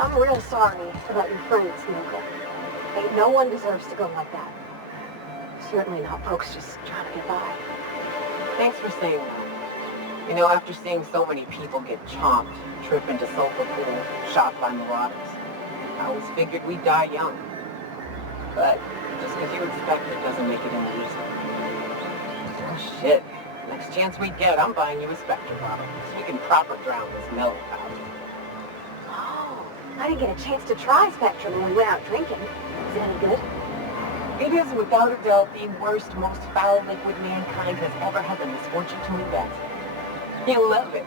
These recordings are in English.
I'm real sorry about your friends, Michael. Hey, no one deserves to go like that. Certainly not folks just trying to get by. Thanks for saying that. You know, after seeing so many people get chomped, trip into sulfur pool, shot by marauders, I always figured we'd die young. But just because you expect it doesn't make it any easier. Oh shit. Next chance we get, I'm buying you a Spectre bottle, so you can proper drown this mellow powder. I didn't get a chance to try Spectrum when we went out drinking. Is it any good? It is without a doubt the worst, most foul liquid mankind has ever had the misfortune to invent. You'll love it.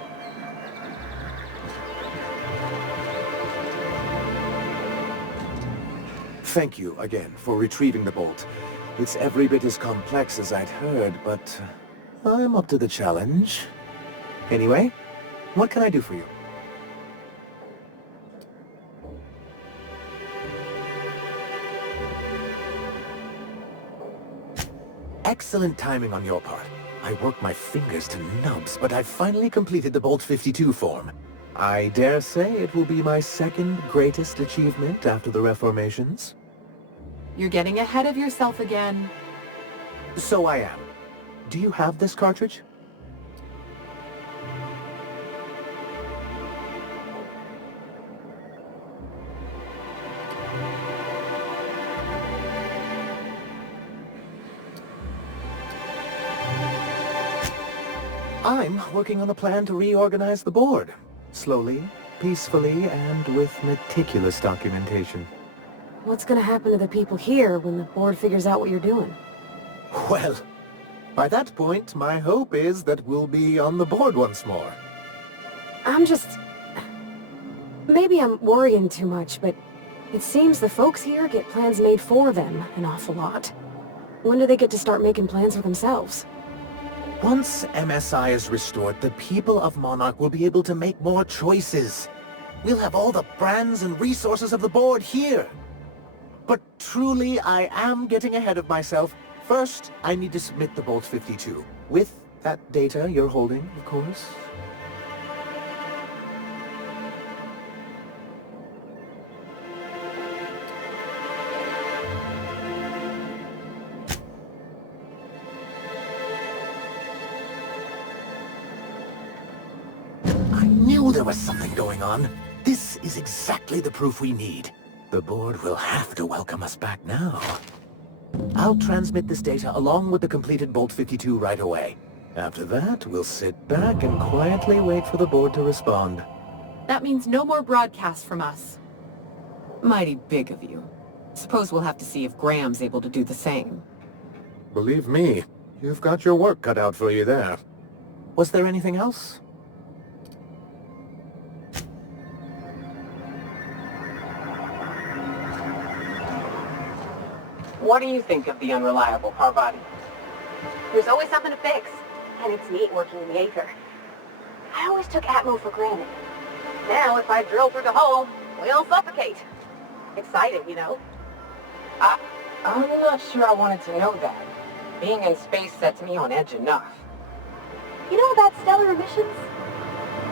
Thank you again for retrieving the bolt. It's every bit as complex as I'd heard, but I'm up to the challenge. Anyway, what can I do for you? Excellent timing on your part. I worked my fingers to nubs, but I've finally completed the Bolt 52 form. I dare say it will be my second greatest achievement after the Reformations. You're getting ahead of yourself again. So I am. Do you have this cartridge? I'm working on a plan to reorganize the board. Slowly, peacefully, and with meticulous documentation. What's gonna happen to the people here when the board figures out what you're doing? Well, by that point, my hope is that we'll be on the board once more. Maybe I'm worrying too much, but it seems the folks here get plans made for them an awful lot. When do they get to start making plans for themselves? Once MSI is restored, the people of Monarch will be able to make more choices. We'll have all the brands and resources of the board here. But truly, I am getting ahead of myself. First, I need to submit the Bolt 52. With that data you're holding, of course. There was something going on. This is exactly the proof we need. The board will have to welcome us back now. I'll transmit this data along with the completed Bolt 52 right away. After that, we'll sit back and quietly wait for the board to respond. That means no more broadcasts from us. Mighty big of you. Suppose we'll have to see if Graham's able to do the same. Believe me, you've got your work cut out for you there. Was there anything else? What do you think of the unreliable Parvati? There's always something to fix, and it's neat working in the Aether. I always took Atmo for granted. Now, if I drill through the hole, We all suffocate. Exciting, you know? I'm not sure I wanted to know that. Being in space sets me on edge enough. You know about stellar emissions?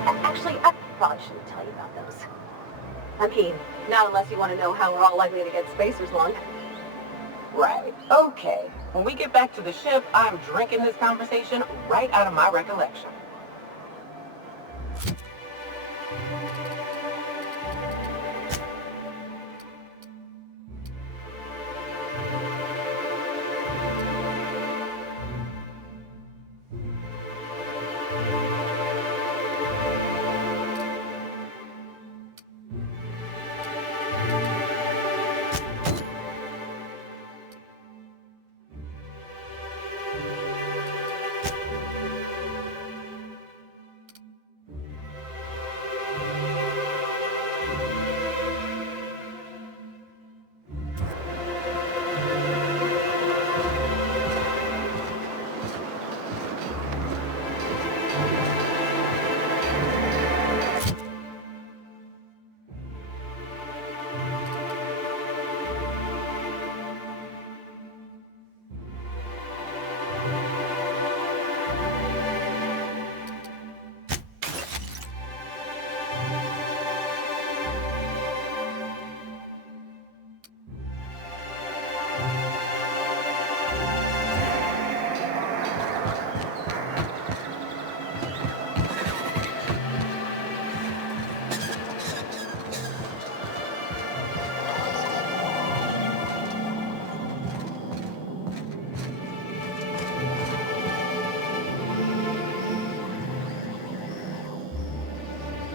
Actually, I probably shouldn't tell you about those. I mean, not unless you want to know how we're all likely to get spacers lung. Right. Okay. When we get back to the ship, I'm drinking this conversation right out of my recollection.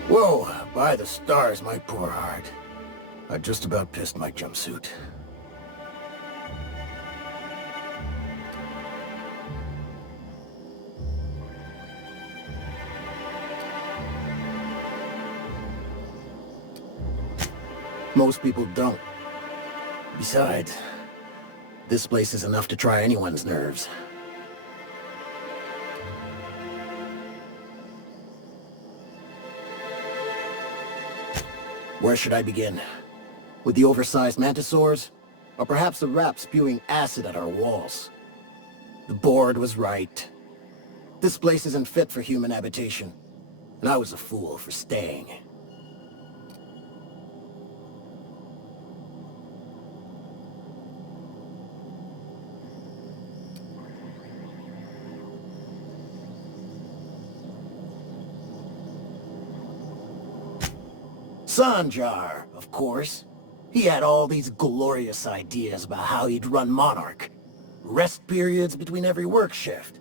Whoa, by the stars, my poor heart. I just about pissed my jumpsuit. Most people don't. Besides, this place is enough to try anyone's nerves. Where should I begin? With the oversized mantisaurs? Or perhaps the rap spewing acid at our walls? The board was right. This place isn't fit for human habitation, and I was a fool for staying. Sanjar, of course. He had all these glorious ideas about how he'd run Monarch. Rest periods between every work shift.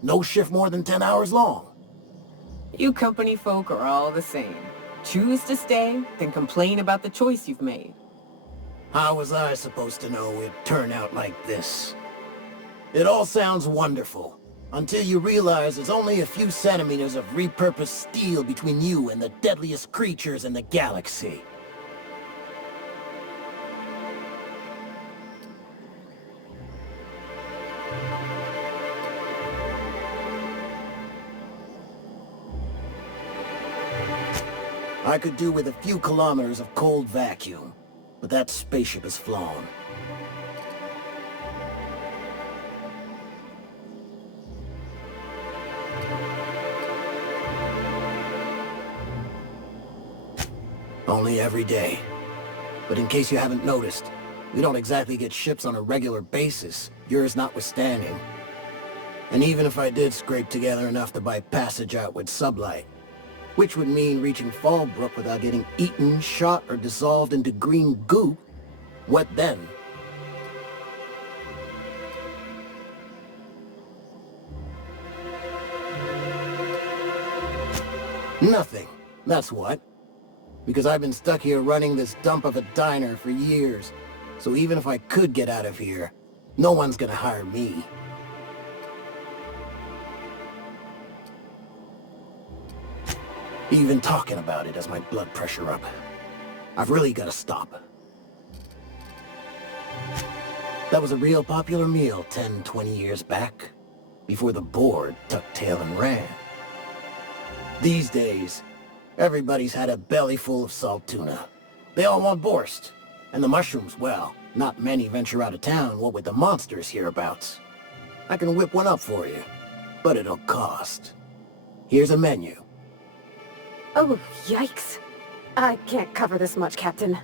No shift more than 10 hours long. You company folk are all the same. Choose to stay, then complain about the choice you've made. How was I supposed to know it'd turn out like this? It all sounds wonderful, until you realize there's only a few centimeters of repurposed steel between you and the deadliest creatures in the galaxy. I could do with a few kilometers of cold vacuum, but that spaceship is flown. Only every day. But in case you haven't noticed, we don't exactly get ships on a regular basis, yours notwithstanding. And even if I did scrape together enough to buy passage out with sublight, which would mean reaching Fallbrook without getting eaten, shot, or dissolved into green goop, what then? Nothing, that's what. Because I've been stuck here running this dump of a diner for years, so even if I could get out of here, no one's gonna hire me. Even talking about it has my blood pressure up. I've really got to stop. That was a real popular meal 10, 20 years back, before the board tucked tail and ran. These days, everybody's had a belly full of salt tuna, They all want borscht. And the mushrooms, well, not many venture out of town, what with the monsters hereabouts. I can whip one up for you, but it'll cost. Here's a menu. Oh, yikes. I can't cover this much, Captain.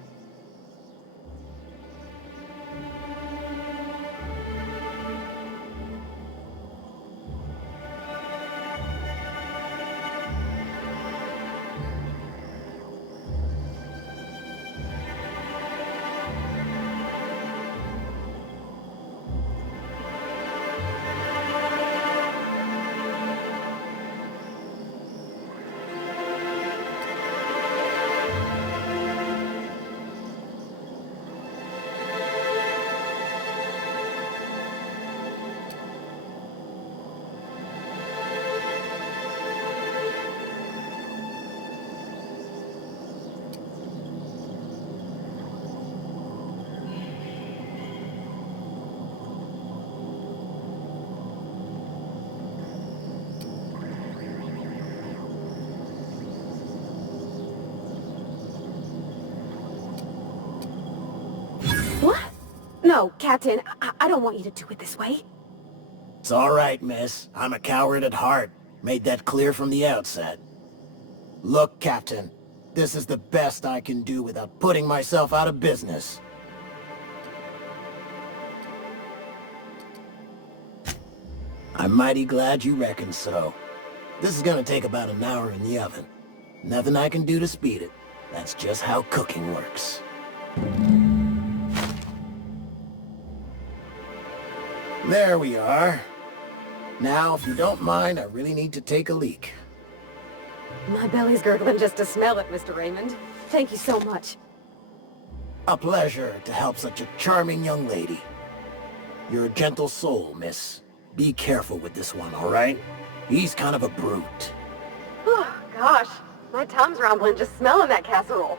No, Captain, I don't want you to do it this way. It's all right, miss. I'm a coward at heart. Made that clear from the outset. Look, Captain, this is the best I can do without putting myself out of business. I'm mighty glad you reckon so. This is gonna take about an hour in the oven. Nothing I can do to speed it. That's just how cooking works. There we are. Now, if you don't mind, I really need to take a leak. My belly's gurgling just to smell it, Mr. Raymond. Thank you so much. A pleasure to help such a charming young lady. You're a gentle soul, miss. Be careful with this one, all right? He's kind of a brute. Oh, gosh. My tongue's rumbling just smelling that casserole.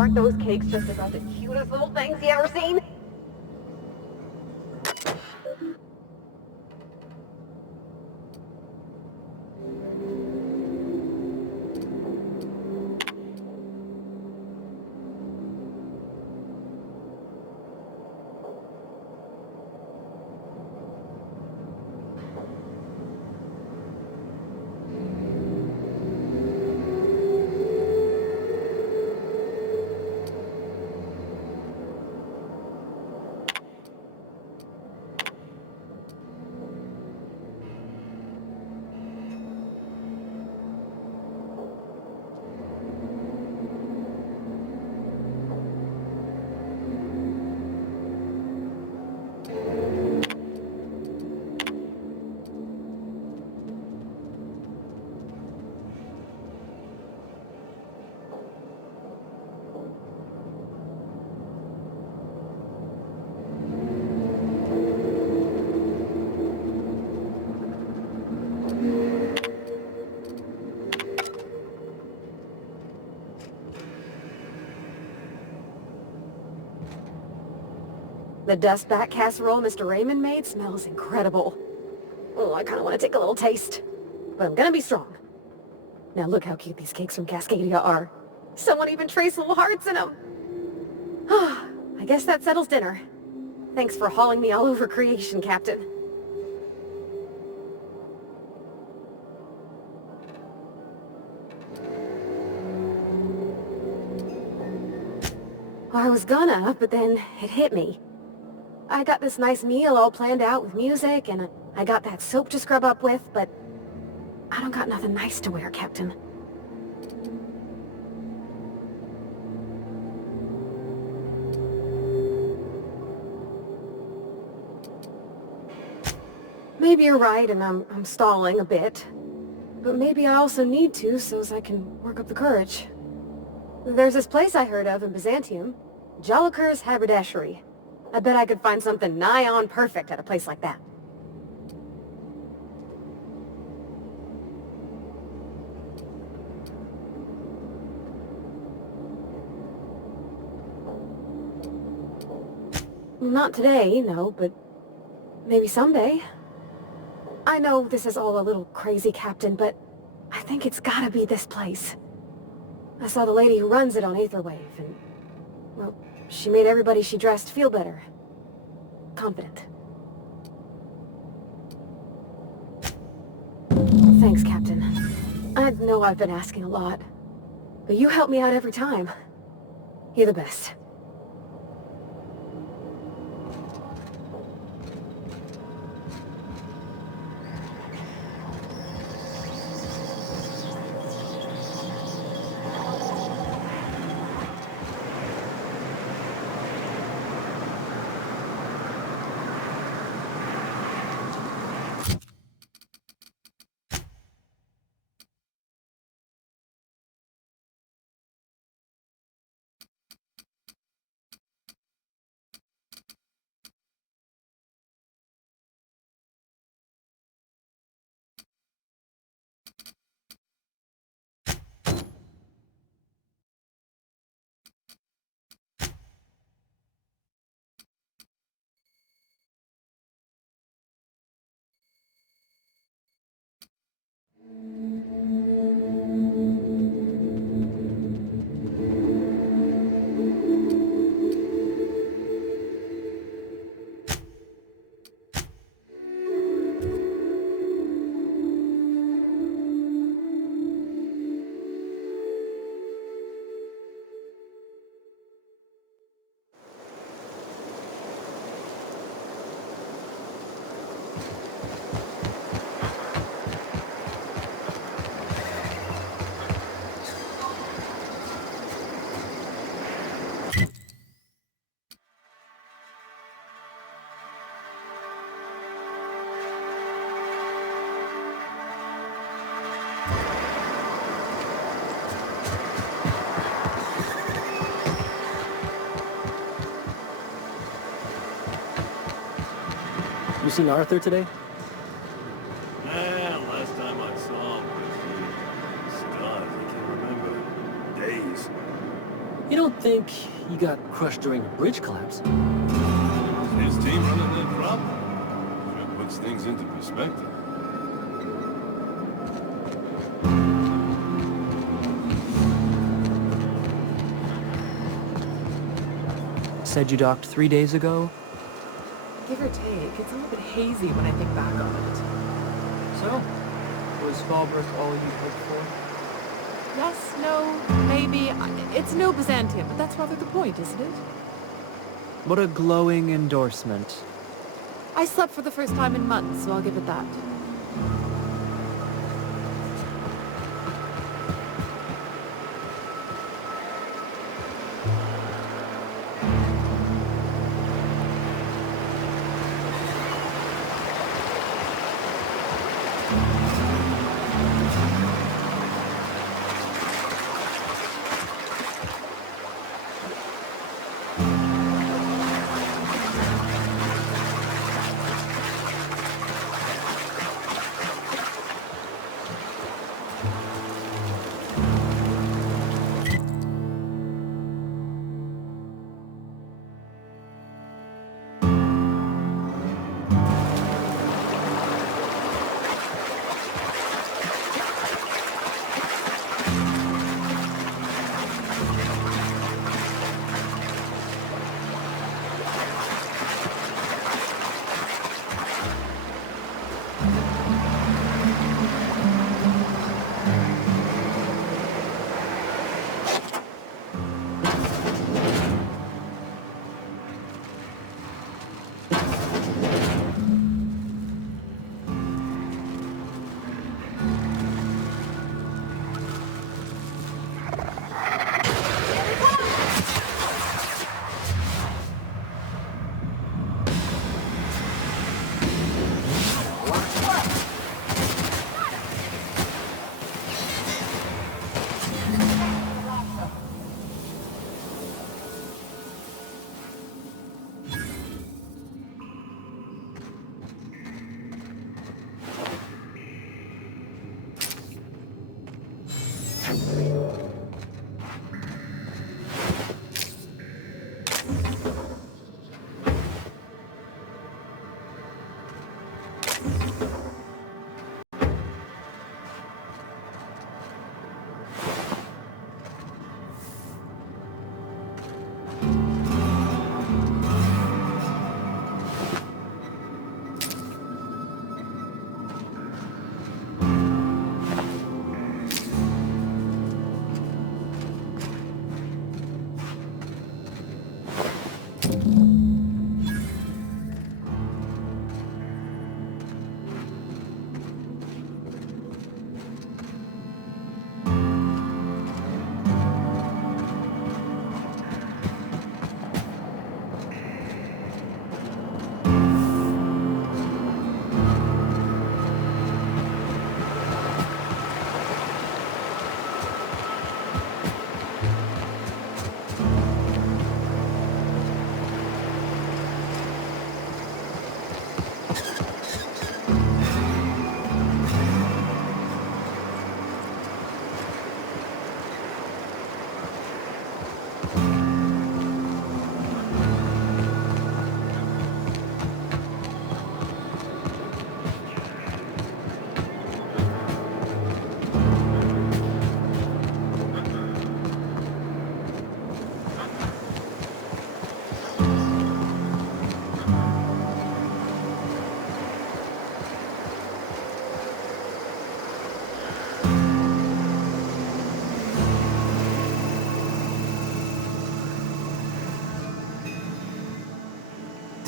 aren't those cakes just about the cutest little things you ever seen? The dustback casserole Mr. Raymond made smells incredible. Oh, I kind of want to take a little taste. But I'm gonna be strong. Now look how cute these cakes from Cascadia are. Someone even traced little hearts in them. I guess that settles dinner. Thanks for hauling me all over creation, Captain. I was gonna, but then it hit me. I got this nice meal all planned out with music, and I got that soap to scrub up with, but I don't got nothing nice to wear, Captain. Maybe you're right, and I'm stalling a bit. But maybe I also need to, so as I can work up the courage. There's this place I heard of in Byzantium, Jolicoeur's Haberdashery. I bet I could find something nigh on perfect at a place like that. Not today, no, but maybe someday. I know this is all a little crazy, Captain, but I think it's gotta be this place. I saw the lady who runs it on Aetherwave, and, well, she made everybody she dressed feel better. Confident. Thanks, Captain. I know I've been asking a lot, but you help me out every time. You're the best. You seen Arthur today? Last time I saw him was stars. I can't remember. Days. You don't think he got crushed during a bridge collapse? His team running that problem. Sure puts things into perspective. Said you docked 3 days ago? Give or take, it's a little bit hazy when I think back on it. So, was Fallbrook all you hoped for? Yes, no, maybe. It's no Byzantium, but that's rather the point, isn't it? What a glowing endorsement. I slept for the first time in months, so I'll give it that.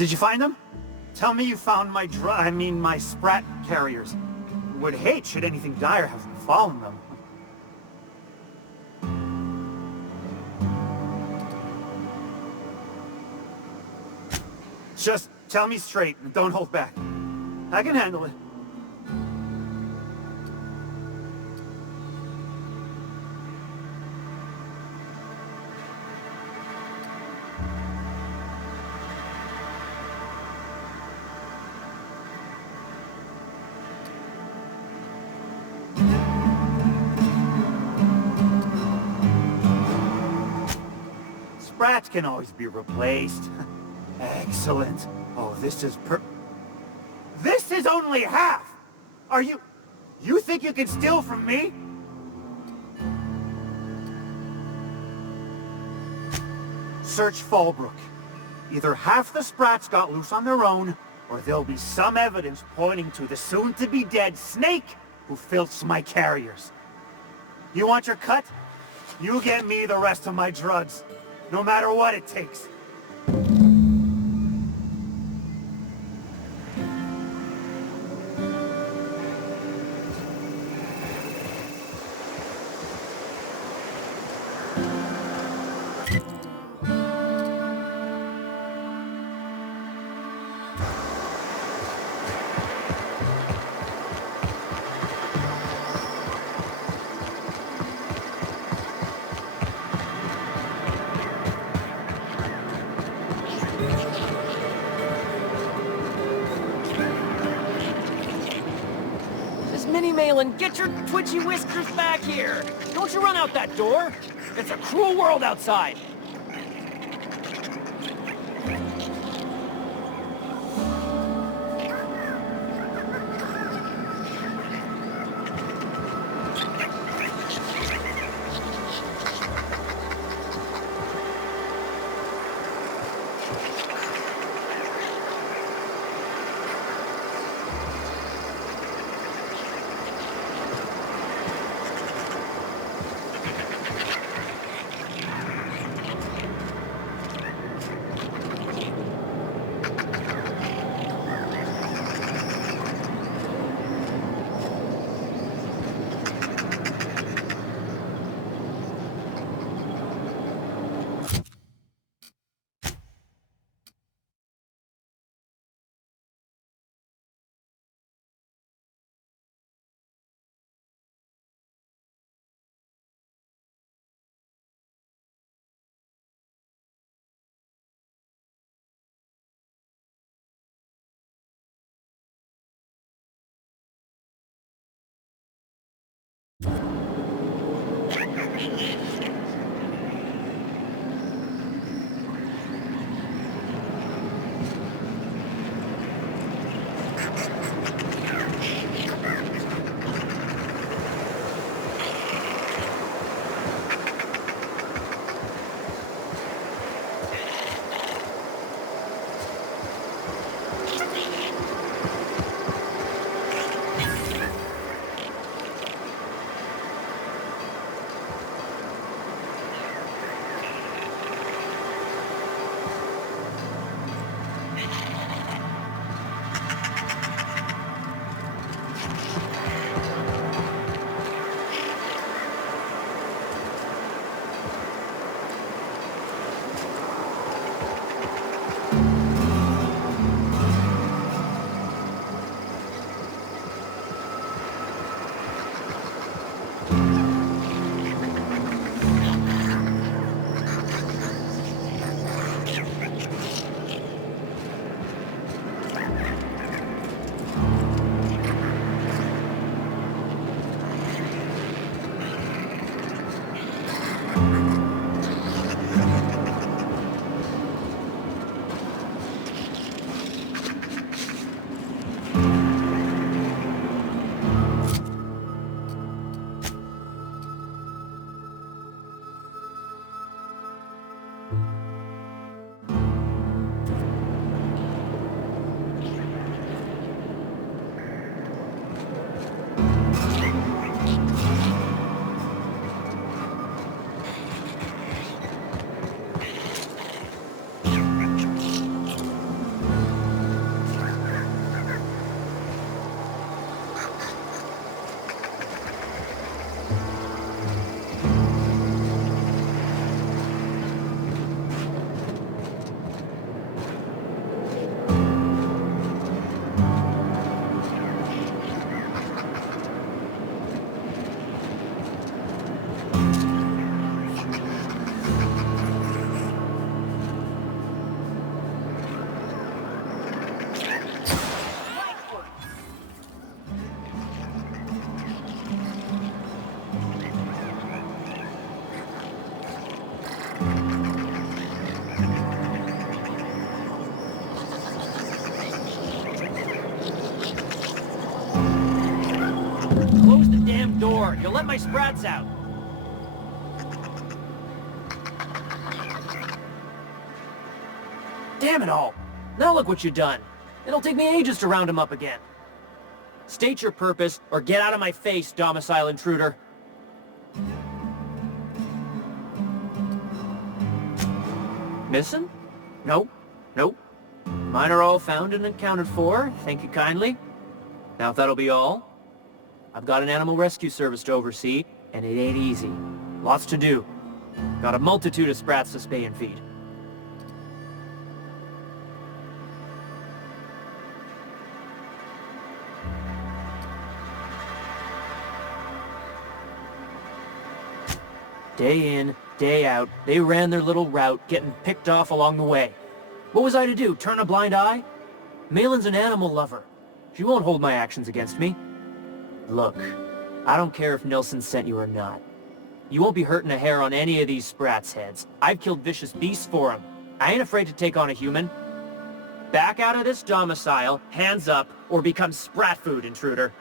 Did you find them? Tell me you found my my sprat carriers. Would hate should anything dire have befallen them. Just tell me straight and don't hold back. I can handle it. sprat can always be replaced. Excellent. Oh, this is This is only half! Are you... You think you can steal from me? Search Fallbrook. Either half the sprats got loose on their own, or there'll be some evidence pointing to the soon-to-be-dead snake who filched my carriers. You want your cut? You get me the rest of my drugs, no matter what it takes. Malin, get your twitchy whiskers back here! Don't you run out that door! It's a cruel world outside! Close the damn door. You'll let my sprats out. Damn it all. Now look what you've done. It'll take me ages to round him up again. State your purpose, or get out of my face, domicile intruder. Missing? Nope. Nope. Mine are all found and accounted for, thank you kindly. Now if that'll be all, I've got an animal rescue service to oversee, and it ain't easy. Lots to do. Got a multitude of sprats to spay and feed. Day in, day out, they ran their little route, getting picked off along the way. What was I to do, turn a blind eye? Malin's an animal lover. She won't hold my actions against me. Look, I don't care if Nilsson sent you or not. You won't be hurting a hair on any of these sprats' heads. I've killed vicious beasts for them. I ain't afraid to take on a human. Back out of this domicile, hands up, or become sprat food, intruder.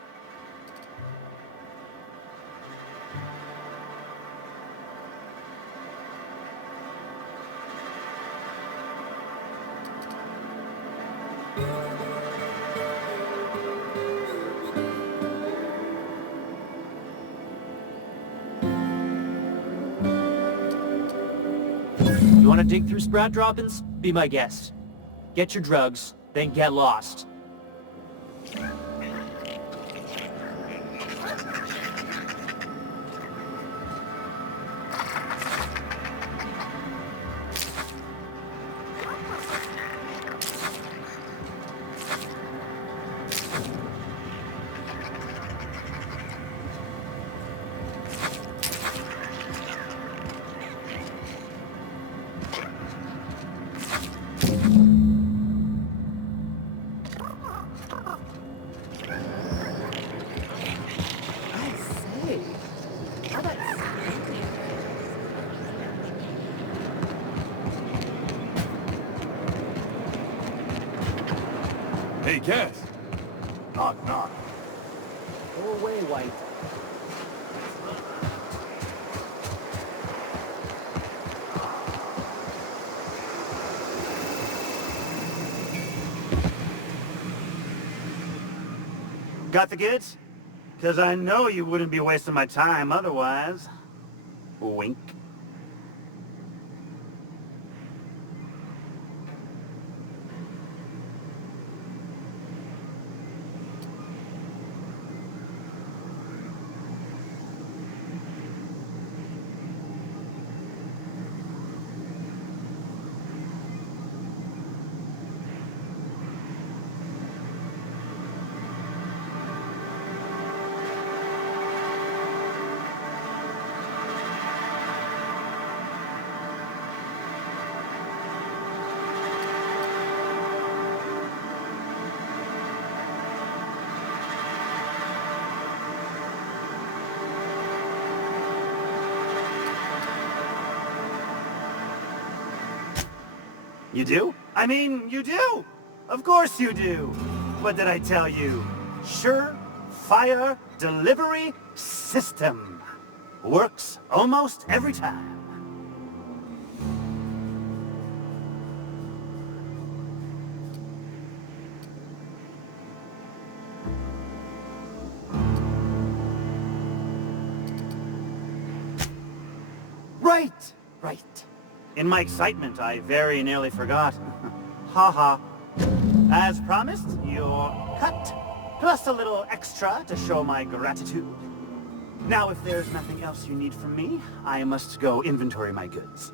You want to dig through sprat droppings? Be my guest. Get your drugs, then get lost. Hey, Cass. Knock, knock. Go away, White. Got the goods? Because I know you wouldn't be wasting my time otherwise. Wink. You do? I mean, you do! Of course you do! What did I tell you? Sure-fire delivery system. Works almost every time. Right! Right. In my excitement, I very nearly forgot. Ha. As promised, your cut, plus a little extra to show my gratitude. Now, if there's nothing else you need from me, I must go inventory my goods.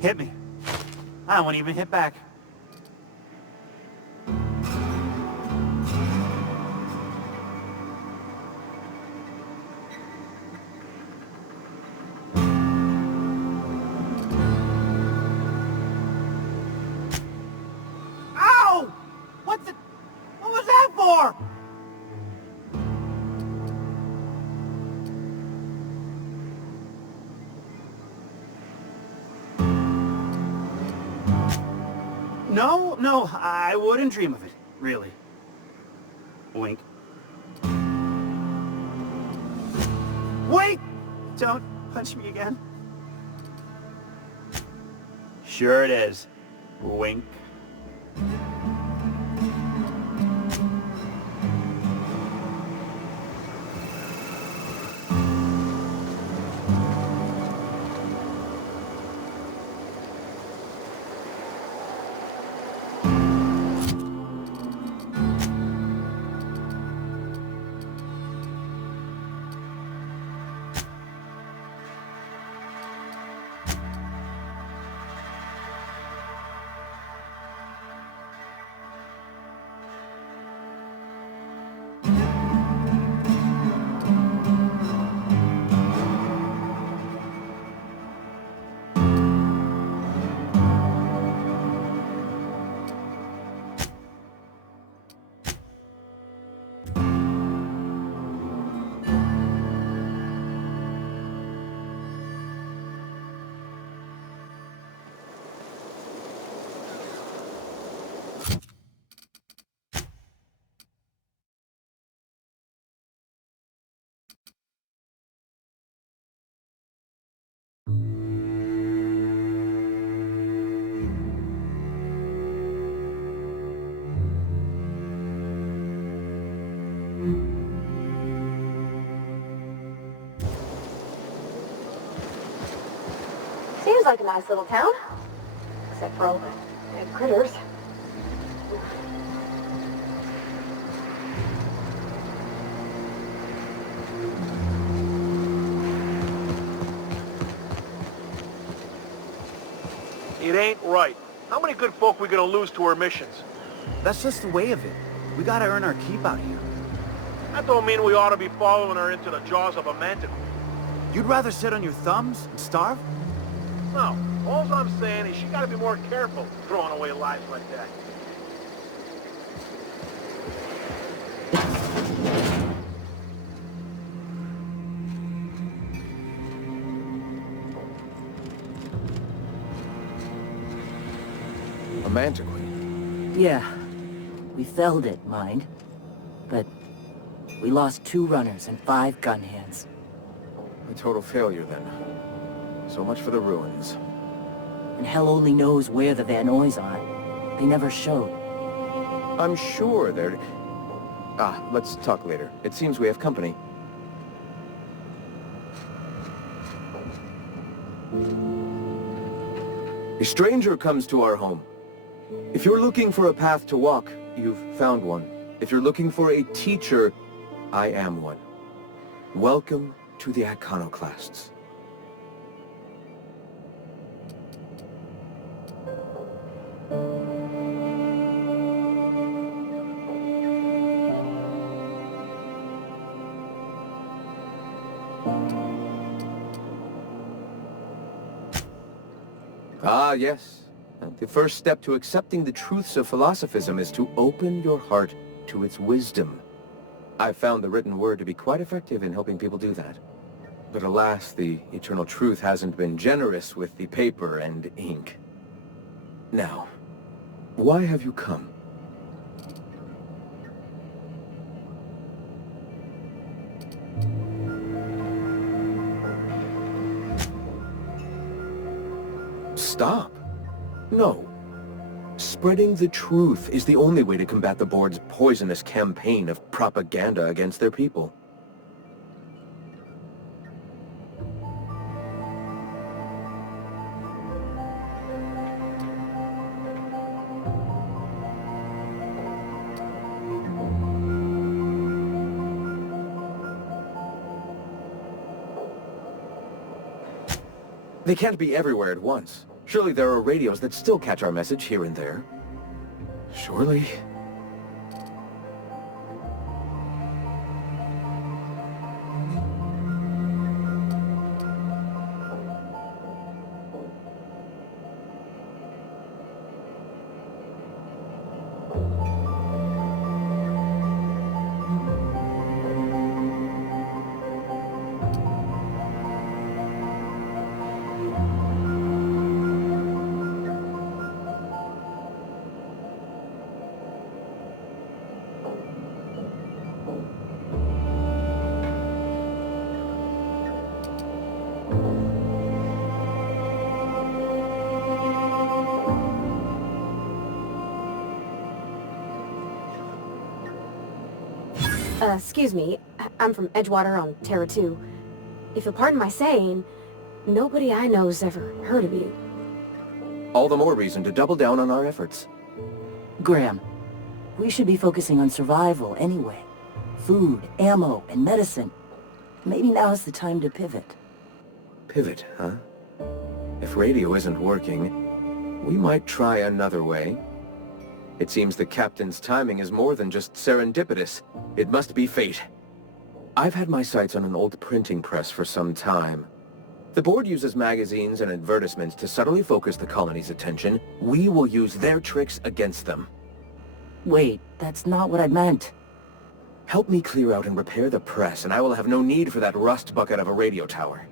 Hit me. I won't even hit back. No, I wouldn't dream of it, really. Wink. Wait! Don't punch me again. Sure it is. Wink. Seems like a nice little town. Except for all the dead critters. It ain't right. How many good folk we gonna lose to our missions? That's just the way of it. We gotta earn our keep out here. That don't mean we ought to be following her into the jaws of a manticore. You'd rather sit on your thumbs and starve? No, all I'm saying is she gotta be more careful throwing away lives like that. A manticore? Yeah. We felled it, mind. But we lost 2 runners and 5 gun hands. A total failure, then. So much for the ruins. And hell only knows where the Van Oys are. They never showed. I'm sure they're... let's talk later. It seems we have company. A stranger comes to our home. If you're looking for a path to walk, you've found one. If you're looking for a teacher, I am one. Welcome to the Iconoclasts. Ah, yes. The first step to accepting the truths of philosophism is to open your heart to its wisdom. I've found the written word to be quite effective in helping people do that. But alas, the eternal truth hasn't been generous with the paper and ink. Now, why have you come? Stop. No. Spreading the truth is the only way to combat the board's poisonous campaign of propaganda against their people. They can't be everywhere at once. Surely there are radios that still catch our message here and there. Surely... Excuse me. I'm from Edgewater on Terra 2. If you'll pardon my saying, nobody I know's ever heard of you. All the more reason to double down on our efforts. Graham, we should be focusing on survival anyway. Food, ammo, and medicine. Maybe now's the time to pivot. Pivot, huh? If radio isn't working, we might try another way. It seems the captain's timing is more than just serendipitous. It must be fate. I've had my sights on an old printing press for some time. The board uses magazines and advertisements to subtly focus the colony's attention. We will use their tricks against them. Wait, that's not what I meant. Help me clear out and repair the press, and I will have no need for that rust bucket of a radio tower.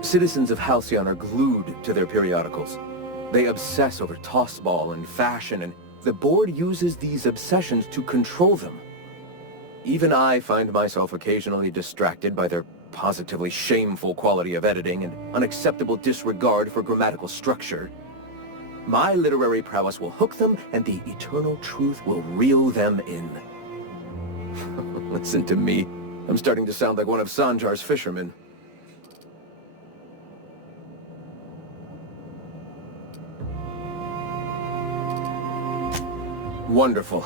Citizens of Halcyon are glued to their periodicals. They obsess over tossball and fashion, and the board uses these obsessions to control them. Even I find myself occasionally distracted by their positively shameful quality of editing and unacceptable disregard for grammatical structure. My literary prowess will hook them, and the eternal truth will reel them in. Listen to me. I'm starting to sound like one of Sanjar's fishermen. Wonderful.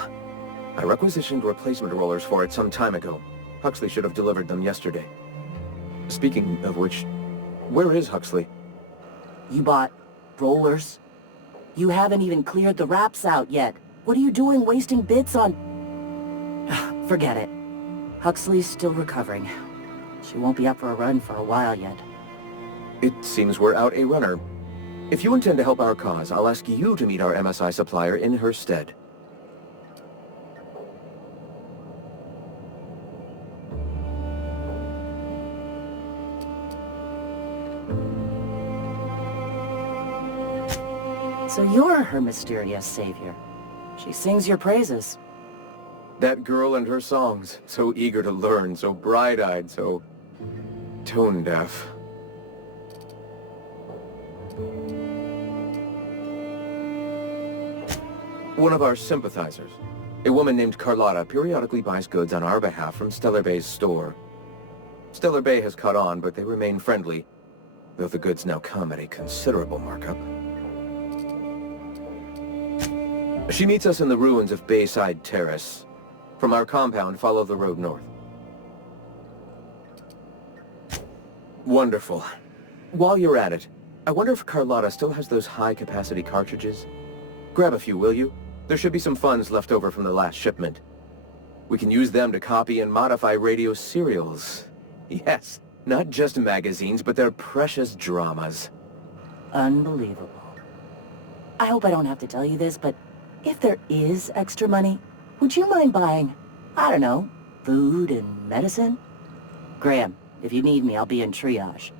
I requisitioned replacement rollers for it some time ago. Huxley should have delivered them yesterday. Speaking of which, where is Huxley? You bought rollers? You haven't even cleared the wraps out yet. What are you doing wasting bits on... Forget it. Huxley's still recovering. She won't be up for a run for a while yet. It seems we're out a runner. If you intend to help our cause, I'll ask you to meet our MSI supplier in her stead. So you're her mysterious savior. She sings your praises. That girl and her songs, so eager to learn, so bright-eyed, so tone-deaf. One of our sympathizers, a woman named Carlotta, periodically buys goods on our behalf from Stellar Bay's store. Stellar Bay has caught on, but they remain friendly, though the goods now come at a considerable markup. She meets us in the ruins of Bayside Terrace. From our compound, follow the road north. Wonderful. While you're at it, I wonder if Carlotta still has those high-capacity cartridges? Grab a few, will you? There should be some funds left over from the last shipment. We can use them to copy and modify radio serials. Yes, not just magazines, but their precious dramas. Unbelievable. I hope I don't have to tell you this, but if there is extra money, would you mind buying, I don't know, food and medicine? Graham, if you need me, I'll be in triage.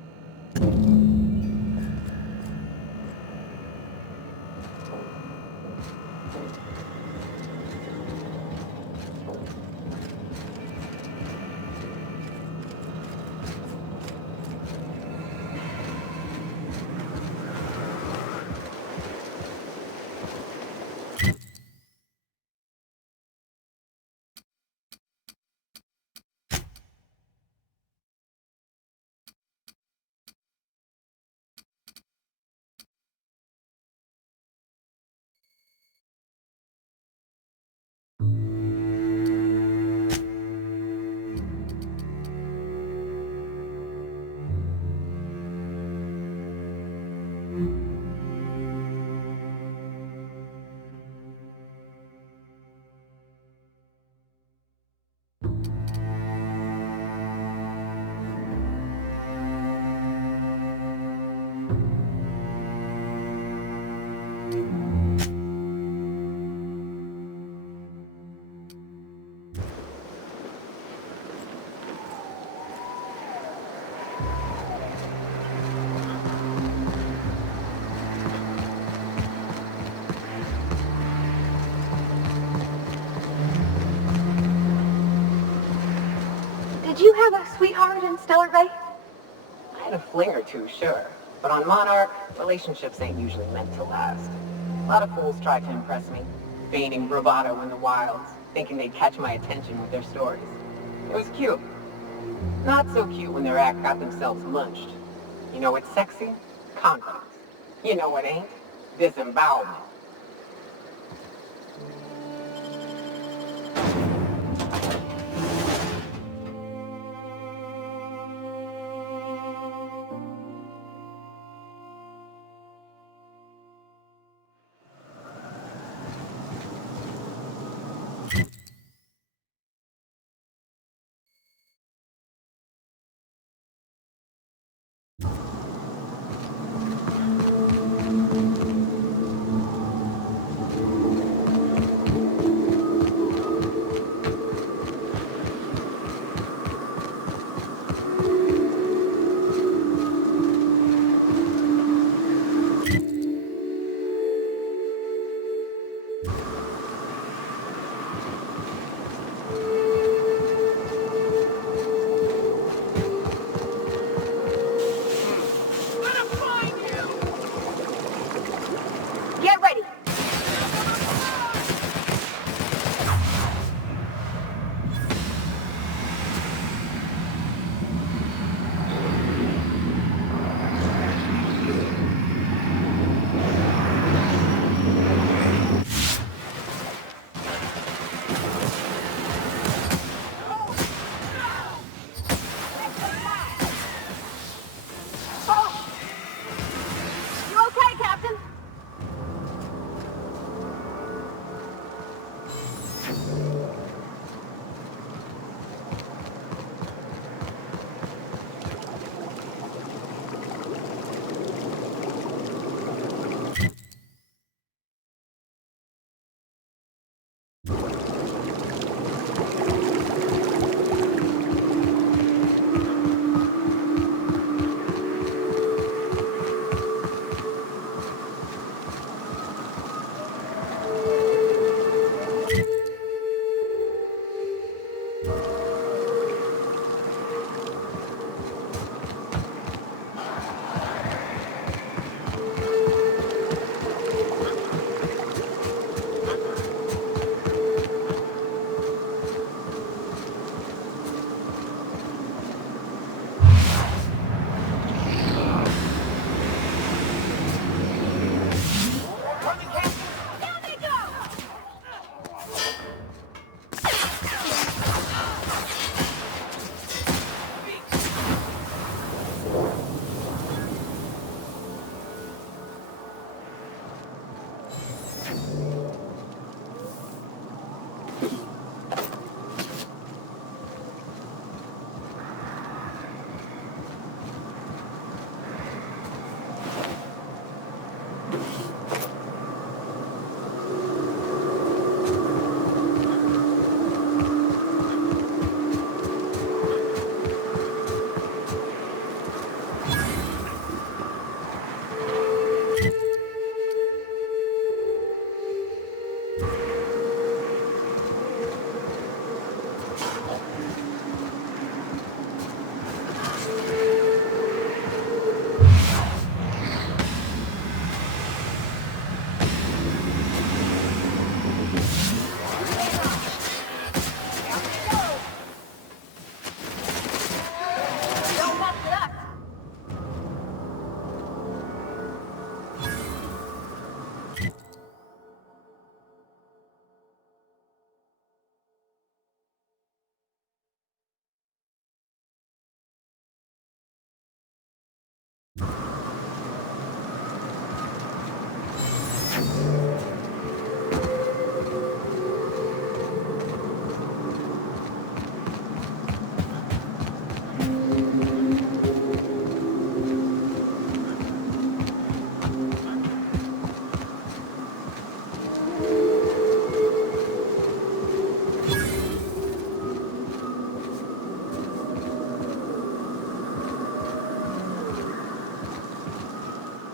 Did you have a sweetheart in Stellar Bay? I had a fling or two, sure. But on Monarch, relationships ain't usually meant to last. A lot of fools tried to impress me, feigning bravado in the wilds, thinking they'd catch my attention with their stories. It was cute. Not so cute when their act got themselves munched. You know what's sexy? Confidence. You know what ain't? Disembowelment.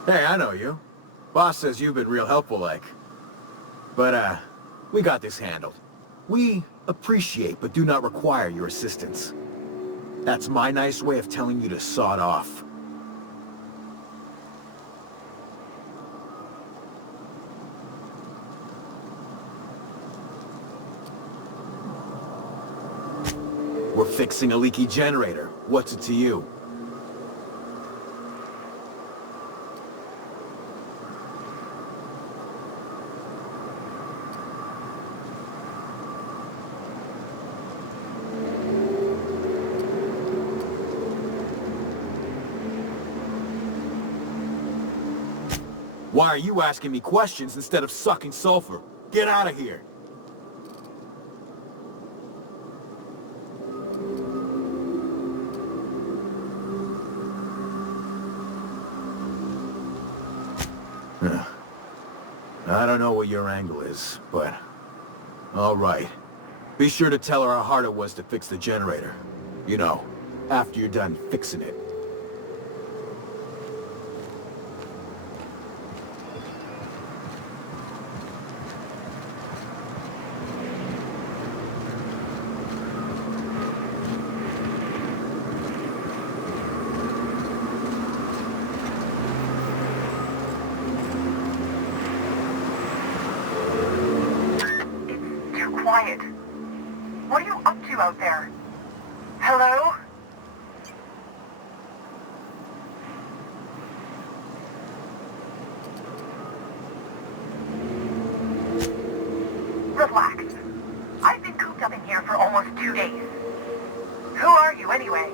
Hey, I know you. Boss says you've been real helpful, like. But, we got this handled. We appreciate but do not require your assistance. That's my nice way of telling you to sod off. We're fixing a leaky generator. What's it to you? Why are you asking me questions instead of sucking sulfur? Get out of here! I don't know what your angle is, but... all right. Be sure to tell her how hard it was to fix the generator. You know, after you're done fixing it. Quiet. What are you up to out there? Hello? Relax. I've been cooped up in here for almost 2 days. Who are you anyway?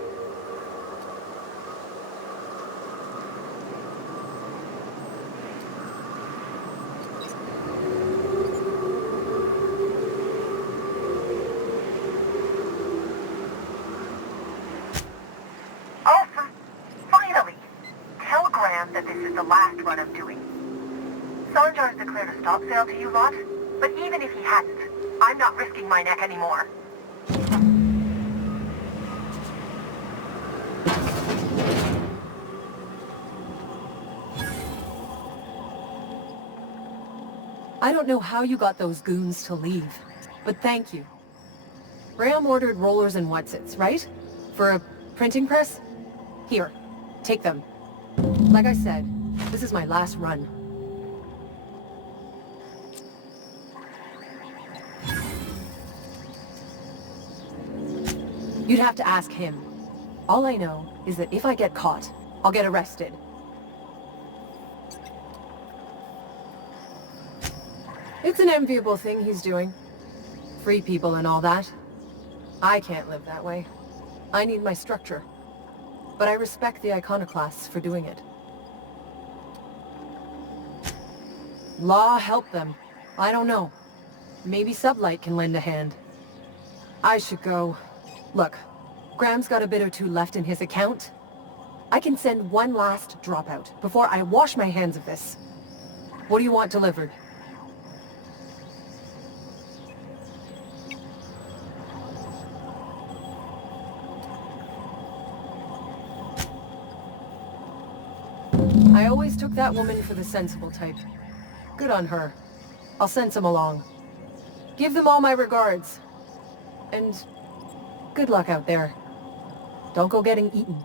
That this is the last run I'm doing. Sanjar's declared a stop sale to you lot, but even if he hadn't, I'm not risking my neck anymore. I don't know how you got those goons to leave, but thank you. Graham ordered rollers and whatsits, right? For a printing press? Here, take them. Like I said, this is my last run. You'd have to ask him. All I know is that if I get caught, I'll get arrested. It's an enviable thing he's doing. Free people and all that. I can't live that way. I need my structure. But I respect the iconoclasts for doing it. Law help them. I don't know. Maybe Sublight can lend a hand. I should go. Look, Graham's got a bit or two left in his account. I can send one last dropout before I wash my hands of this. What do you want delivered? I always took that woman for the sensible type. Good on her. I'll send some along. Give them all my regards. And good luck out there. Don't go getting eaten.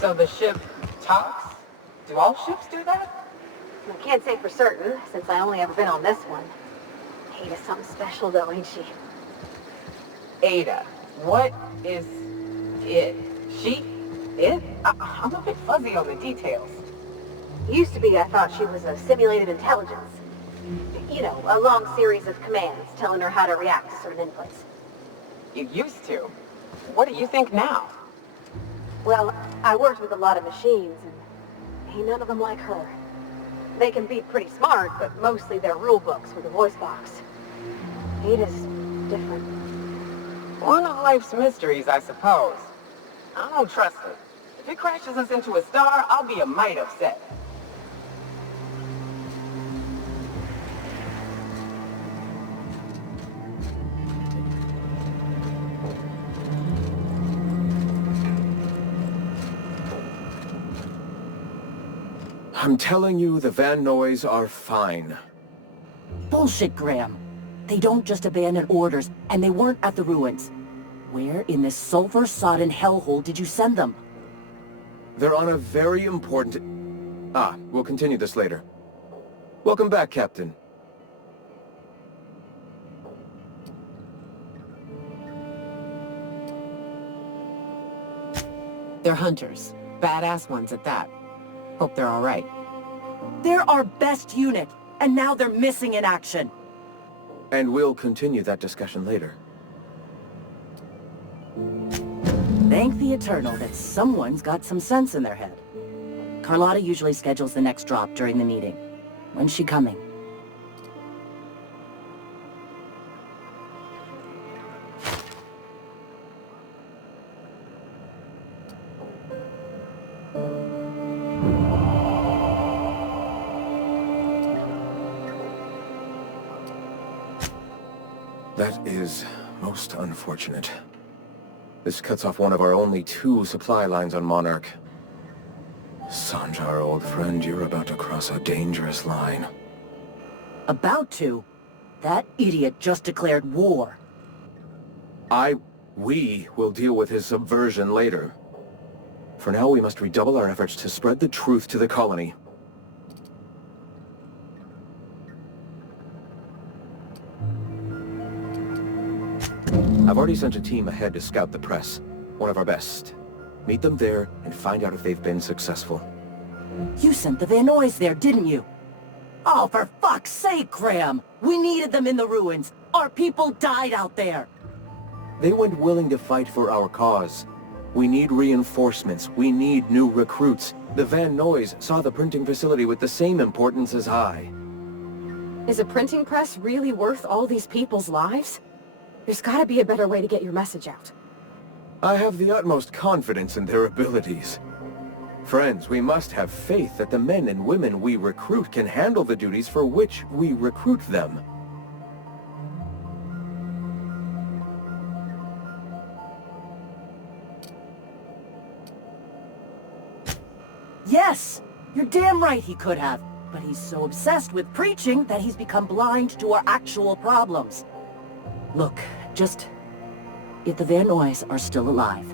So the ship talks? Do all ships do that? I can't say for certain, since I only ever been on this one. Ada's something special though, ain't she? Ada. What is it? She? It? I'm a bit fuzzy on the details. Used to be I thought she was a simulated intelligence. You know, a long series of commands telling her how to react to certain inputs. You used to. What do you think now? Well, I worked with a lot of machines, and ain't none of them like her. They can be pretty smart, but mostly they're rule books with a voice box. Ada's different. One of life's mysteries, I suppose. I don't trust it. If it crashes us into a star, I'll be a mite upset. I'm telling you, the Van Noys are fine. Bullshit, Graham. They don't just abandon orders, and they weren't at the ruins. Where in this sulfur-sodden hellhole did you send them? They're on a very important... we'll continue this later. Welcome back, Captain. They're hunters. Badass ones at that. Hope they're all right. They're our best unit, and now they're missing in action. And we'll continue that discussion later. Thank the Eternal that someone's got some sense in their head. Carlotta usually schedules the next drop during the meeting. When's she coming? That is most unfortunate. This cuts off one of our only 2 supply lines on Monarch. Sanjar, old friend, you're about to cross a dangerous line. About to? That idiot just declared war. We will deal with his subversion later. For now, we must redouble our efforts to spread the truth to the colony. I've already sent a team ahead to scout the press. One of our best. Meet them there and find out if they've been successful. You sent the Van Noys there, didn't you? Oh, for fuck's sake, Graham! We needed them in the ruins! Our people died out there! They went willing to fight for our cause. We need reinforcements. We need new recruits. The Van Noys saw the printing facility with the same importance as I. Is a printing press really worth all these people's lives? There's gotta be a better way to get your message out. I have the utmost confidence in their abilities. Friends, we must have faith that the men and women we recruit can handle the duties for which we recruit them. Yes! You're damn right he could have. But he's so obsessed with preaching that he's become blind to our actual problems. Look, just... if the Van Noys are still alive,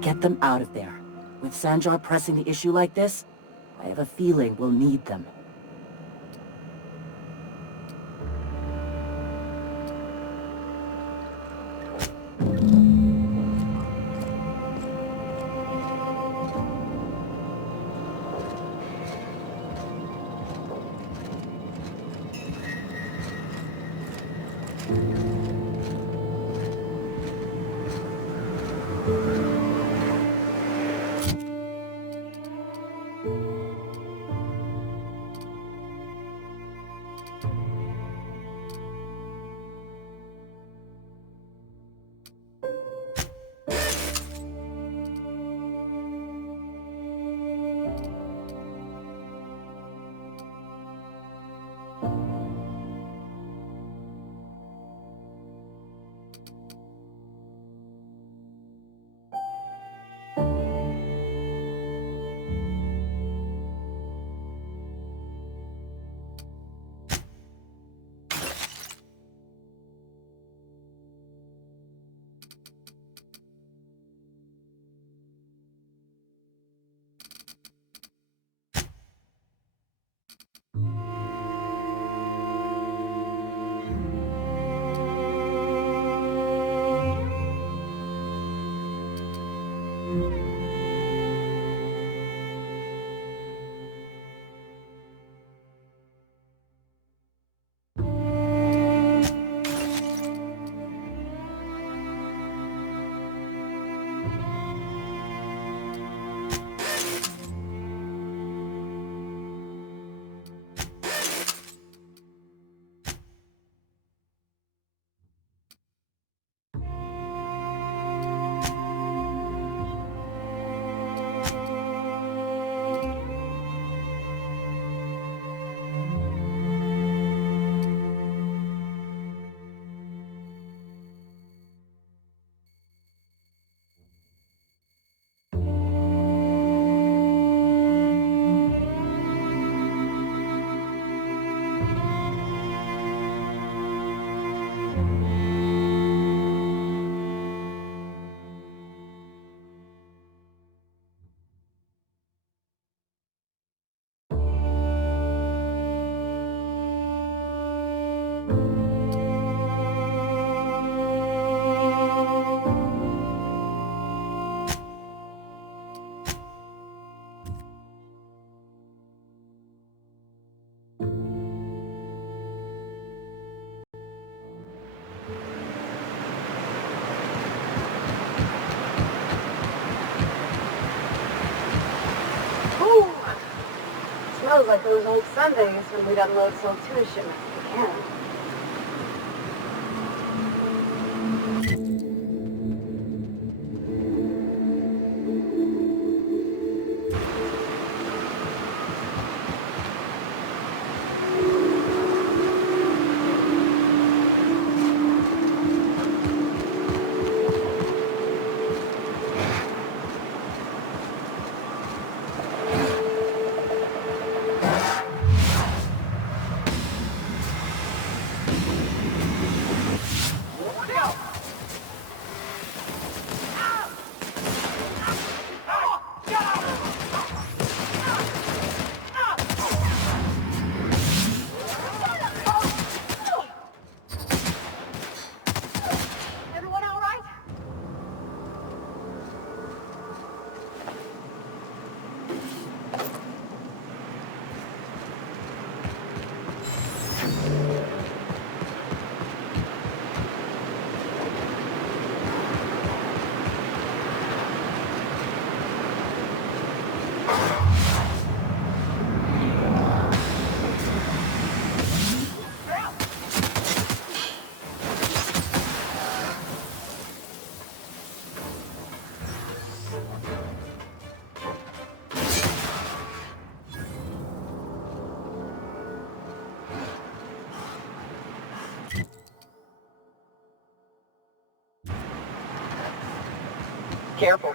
get them out of there. With Sanjar pressing the issue like this, I have a feeling we'll need them. smells like those old Sundays when we'd unload sold tuna shipments at the camp. Careful.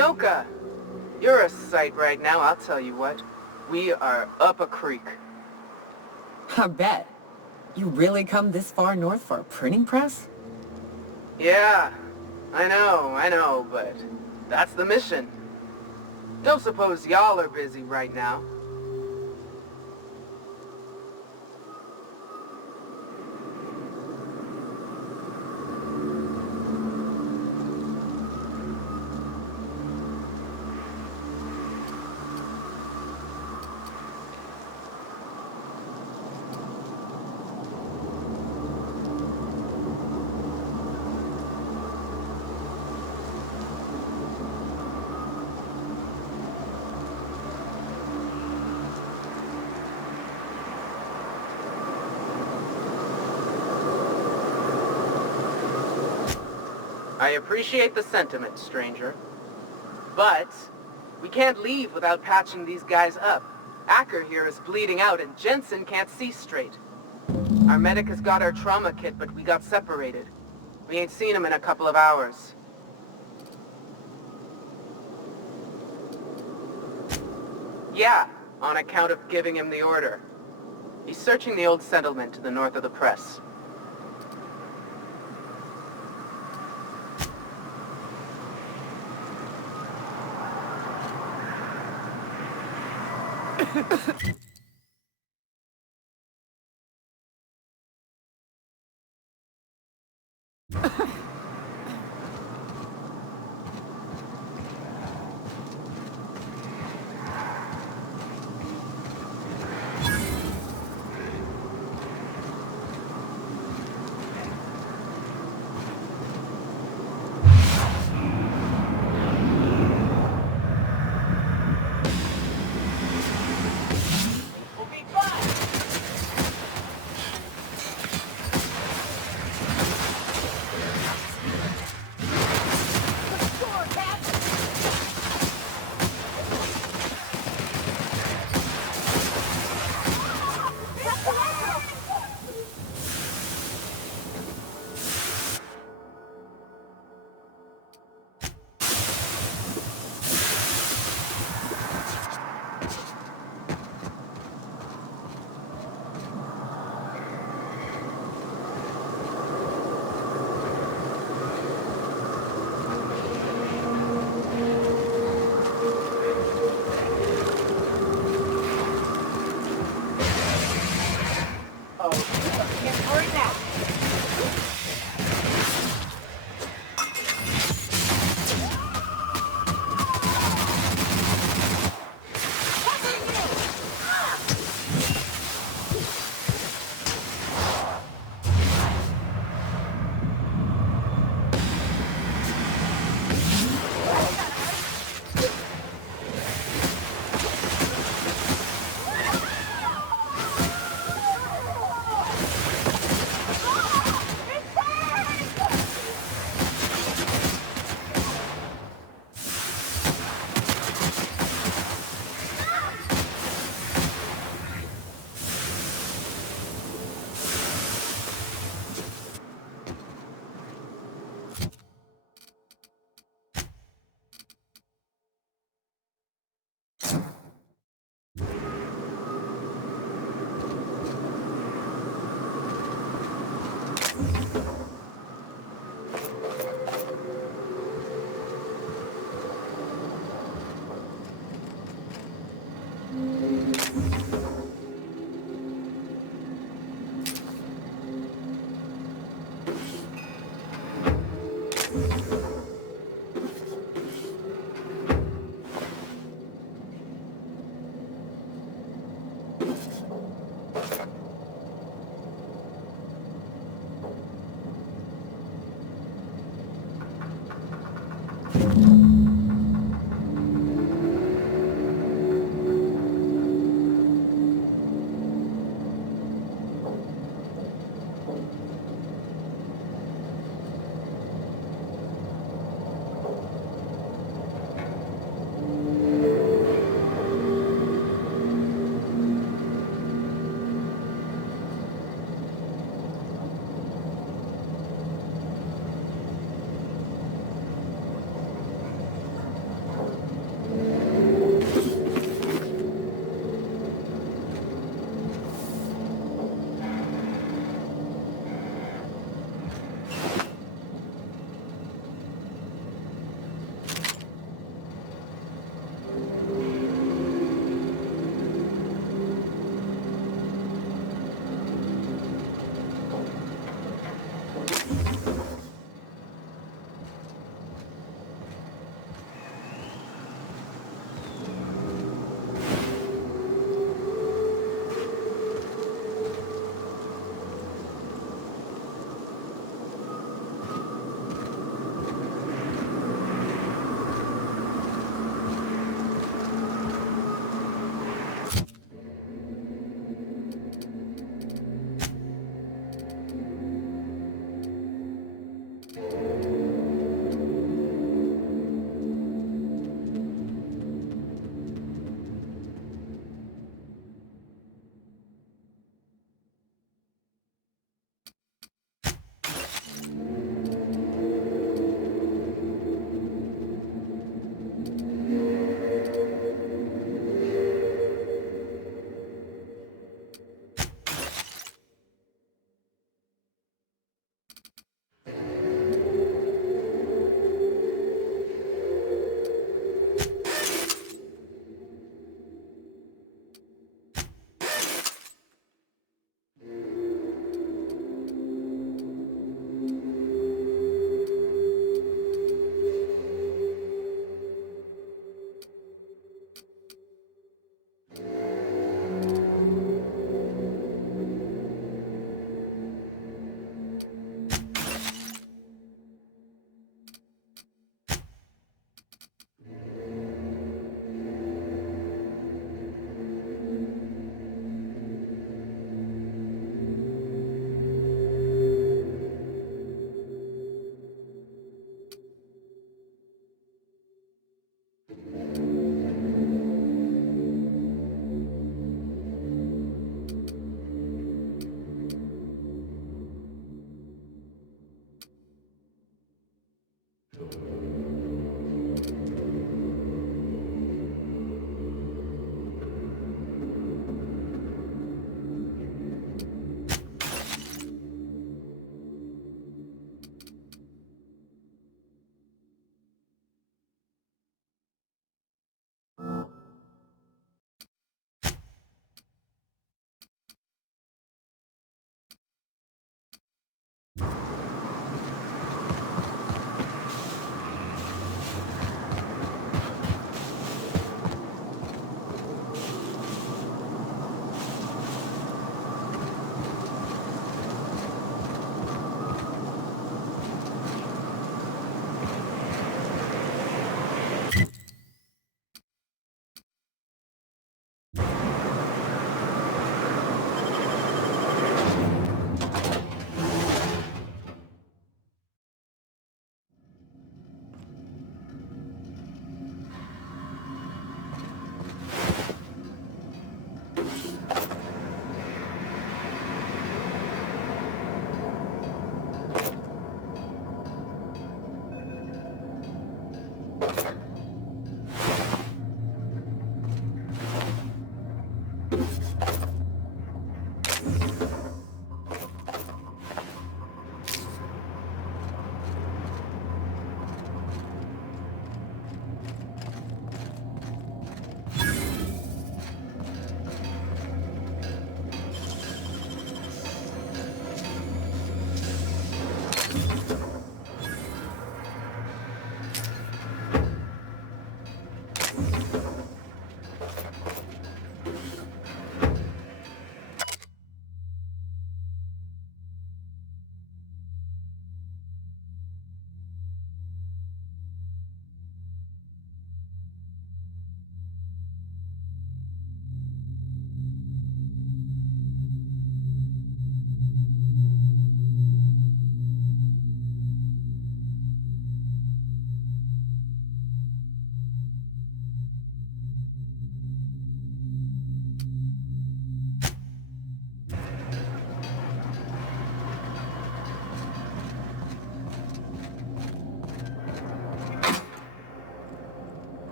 Nyoka, you're a sight right now, I'll tell you what. We are up a creek. I bet. You really come this far north for a printing press? Yeah, I know, but that's the mission. Don't suppose y'all are busy right now. I appreciate the sentiment, stranger. But we can't leave without patching these guys up. Acker here is bleeding out and Jensen can't see straight. Our medic has got our trauma kit, but we got separated. We ain't seen him in a couple of hours. Yeah, on account of giving him the order. He's searching the old settlement to the north of the press.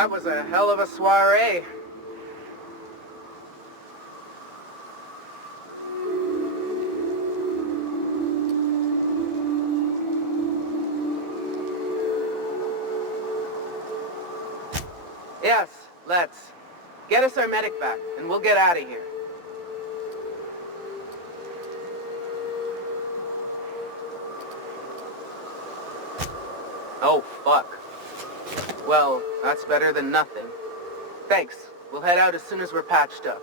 That was a hell of a soiree. Yes, let's. Get us our medic back, and we'll get out of here. Oh, fuck. Well, that's better than nothing. Thanks. We'll head out as soon as we're patched up.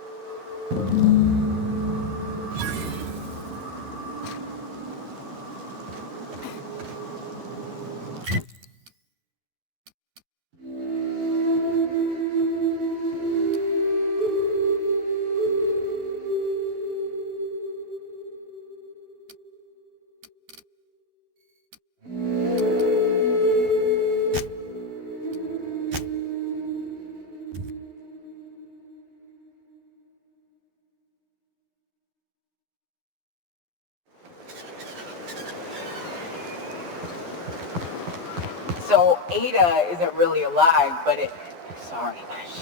So Ada isn't really alive, but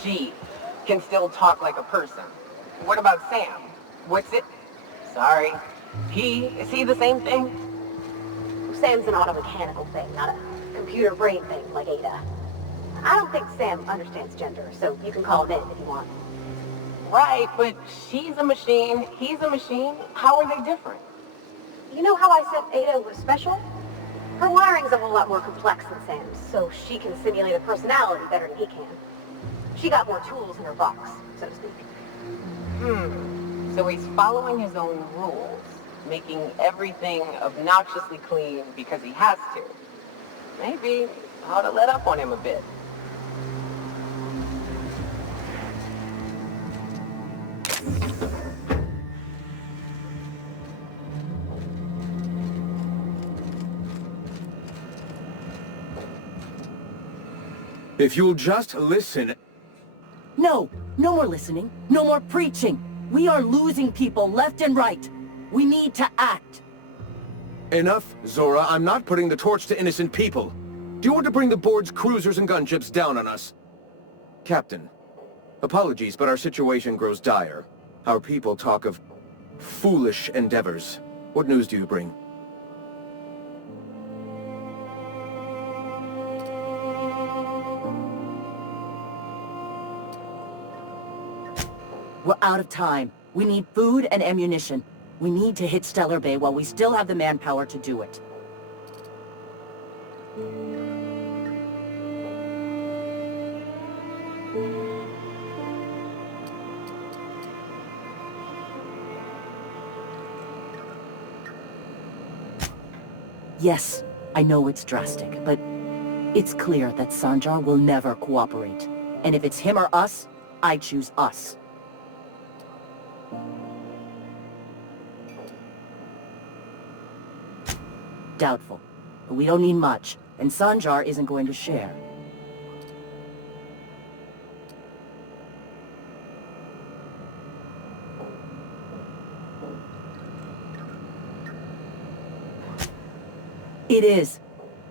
she can still talk like a person. What about Sam? What's it? Sorry. Is he the same thing? Sam's an automechanical thing, not a computer brain thing like Ada. I don't think Sam understands gender, so you can call him in if you want. Right, but she's a machine, he's a machine. How are they different? You know how I said Ada was special? Her wiring's a whole lot more complex than Sam's, so she can simulate a personality better than he can. She got more tools in her box, so to speak. So he's following his own rules, making everything obnoxiously clean because he has to. Maybe I ought to let up on him a bit. If you'll just listen... No! No more listening. No more preaching. We are losing people left and right. We need to act. Enough, Zora. I'm not putting the torch to innocent people. Do you want to bring the board's cruisers and gunships down on us? Captain, apologies, but our situation grows dire. Our people talk of foolish endeavors. What news do you bring? We're out of time. We need food and ammunition. We need to hit Stellar Bay while we still have the manpower to do it. Yes, I know it's drastic, but it's clear that Sanjar will never cooperate. And if it's him or us, I choose us. Doubtful. But we don't need much, and Sanjar isn't going to share. It is.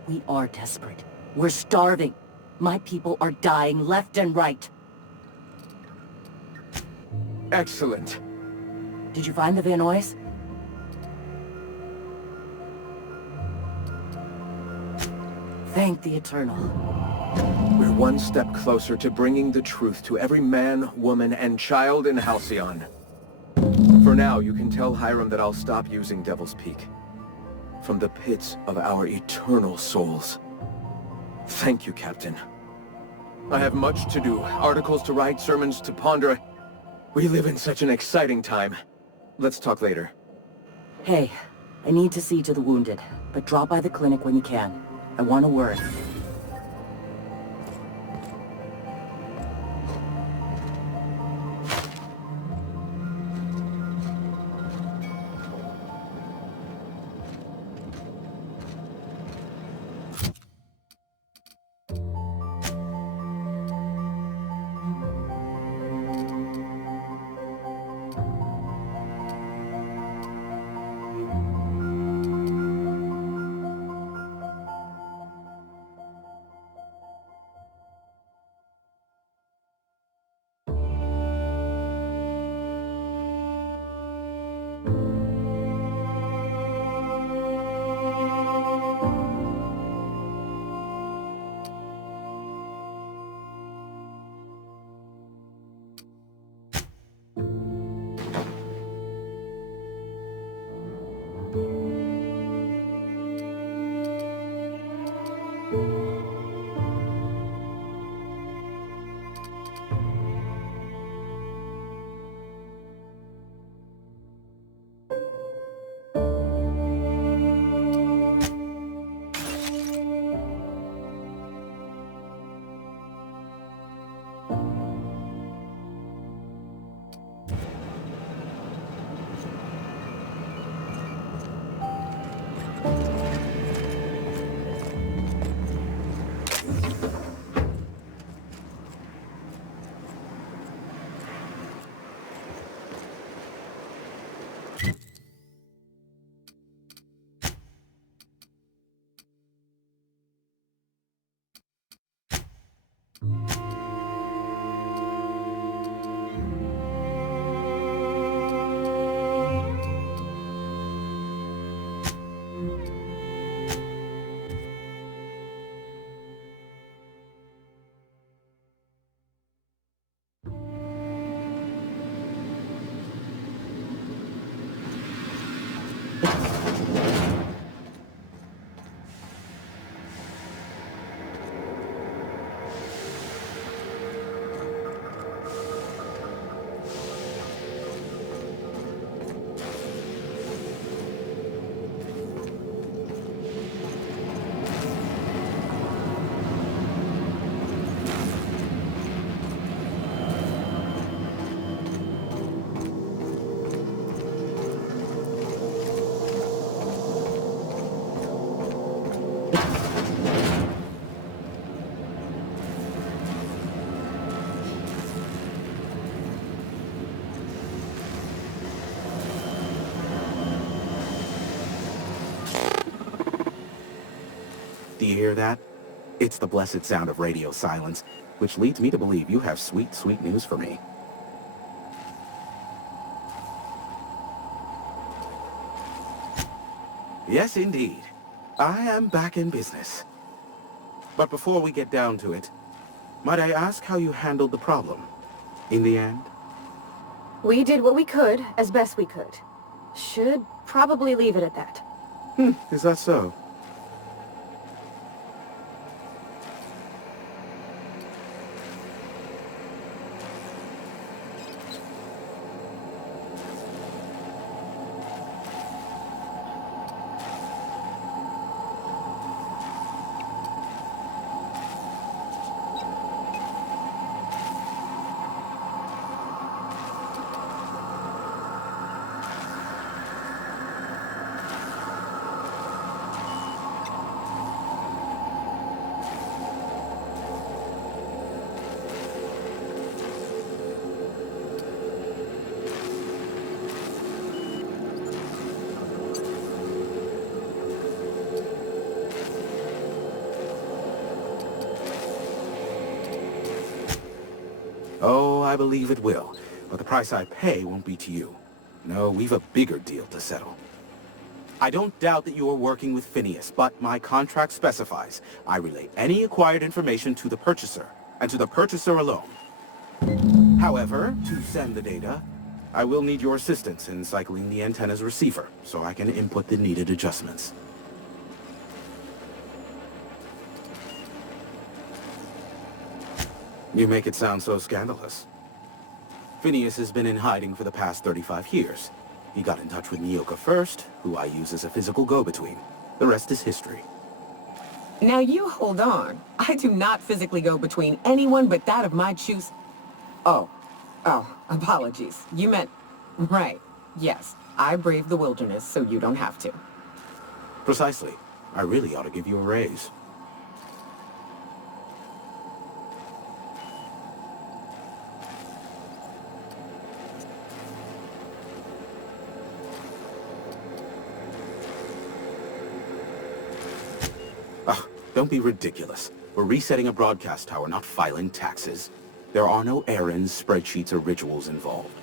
We are desperate. We're starving. My people are dying left and right. Excellent. Did you find the Vanois? Thank the Eternal. We're one step closer to bringing the truth to every man, woman, and child in Halcyon. For now, you can tell Hiram that I'll stop using Devil's Peak. From the pits of our eternal souls. Thank you, Captain. I have much to do. Articles to write, sermons to ponder. We live in such an exciting time. Let's talk later. Hey, I need to see to the wounded, but drop by the clinic when you can. I want a word. Do you hear that? It's the blessed sound of radio silence, which leads me to believe you have sweet, sweet news for me. Yes, indeed. I am back in business. But before we get down to it, might I ask how you handled the problem? In the end? We did what we could, as best we could. Should probably leave it at that. Is that so? Oh, I believe it will. But the price I pay won't be to you. No, we've a bigger deal to settle. I don't doubt that you are working with Phineas, but my contract specifies I relay any acquired information to the purchaser, and to the purchaser alone. However, to send the data, I will need your assistance in cycling the antenna's receiver, so I can input the needed adjustments. You make it sound so scandalous. Phineas has been in hiding for the past 35 years. He got in touch with Nyoka first, who I use as a physical go-between. The rest is history. Now you hold on. I do not physically go between anyone but that of my choose. Oh, apologies. You meant... Right. Yes, I braved the wilderness, so you don't have to. Precisely. I really ought to give you a raise. Don't be ridiculous. We're resetting a broadcast tower, not filing taxes. There are no errands, spreadsheets, or rituals involved.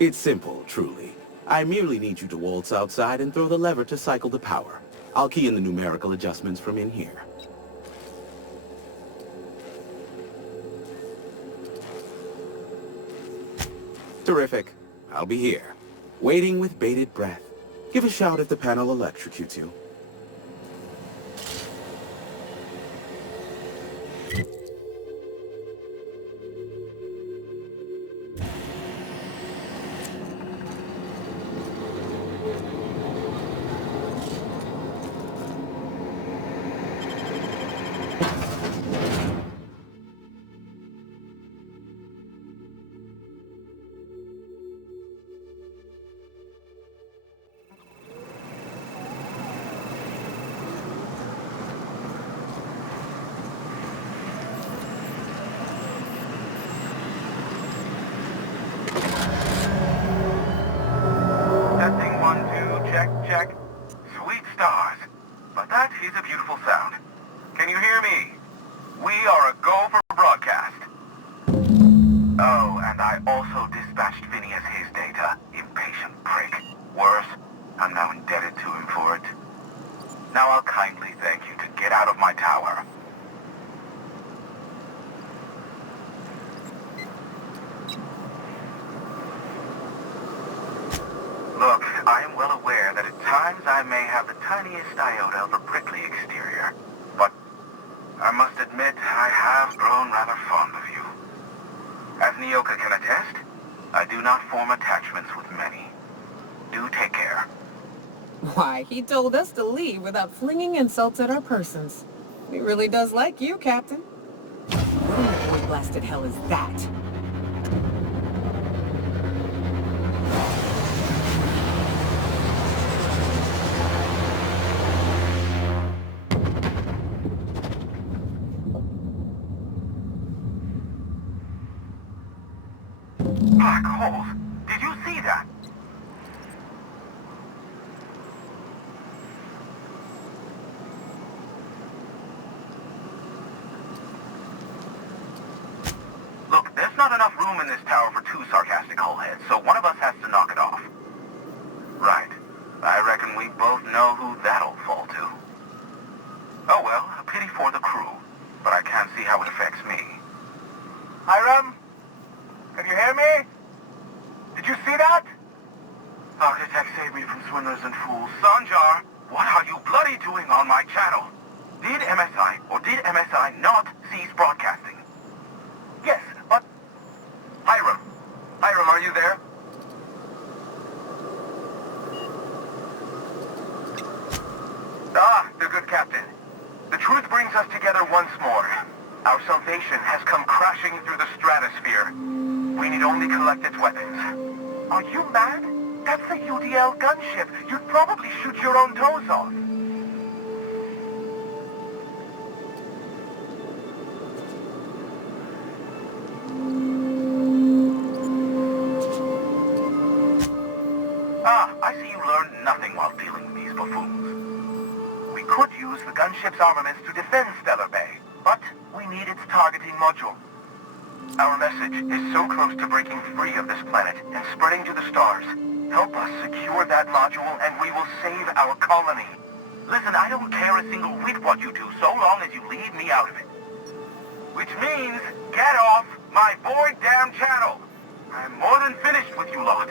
It's simple, truly. I merely need you to waltz outside and throw the lever to cycle the power. I'll key in the numerical adjustments from in here. Terrific. I'll be here, waiting with bated breath. Give a shout if the panel electrocutes you. Check. Sweet stars. But that is a beautiful sound. Can you hear me? We are a go for broadcast. Oh, and I also dispatched Phineas his data. Impatient prick. Worse, I'm now indebted to him for it. Now I'll kindly thank you to get out of my tower. Look, I am well aware that at times I may have the tiniest iota of a prickly exterior, but I must admit I have grown rather fond of you. As Nyoka can attest, I do not form attachments with many. Do take care. Why, he told us to leave without flinging insults at our persons. He really does like you, Captain. What in the boy blasted hell is that? Black holes! Did you see that? room in this tower for two sarcastic hullheads, so one of us has to knock it off. Right. I reckon we both know who that'll fall to. Oh well, a pity for the crew, but I can't see how it affects me. Hiram? Can you hear me? Did you see that? Architect saved me from swindlers and fools. Sanjar, what are you bloody doing on my channel? Did MSI or did MSI not cease broadcasting? Yes, but... Hiram. Hiram, are you there? Ah, the good captain. The truth brings us together once more. Our salvation has come crashing through the stratosphere. We need only collect its weapons. Are you mad? That's a UDL gunship. You'd probably shoot your own toes off. Ah, I see you learned nothing while dealing with these buffoons. We could use the gunship's armaments to defend Stellar Bay, but we need its targeting module. Our message is so close to breaking free of this planet and spreading to the stars. Help us secure that module and we will save our colony. Listen, I don't care a single whit what you do so long as you leave me out of it. Which means, get off my bored damn channel. I'm more than finished with you lot.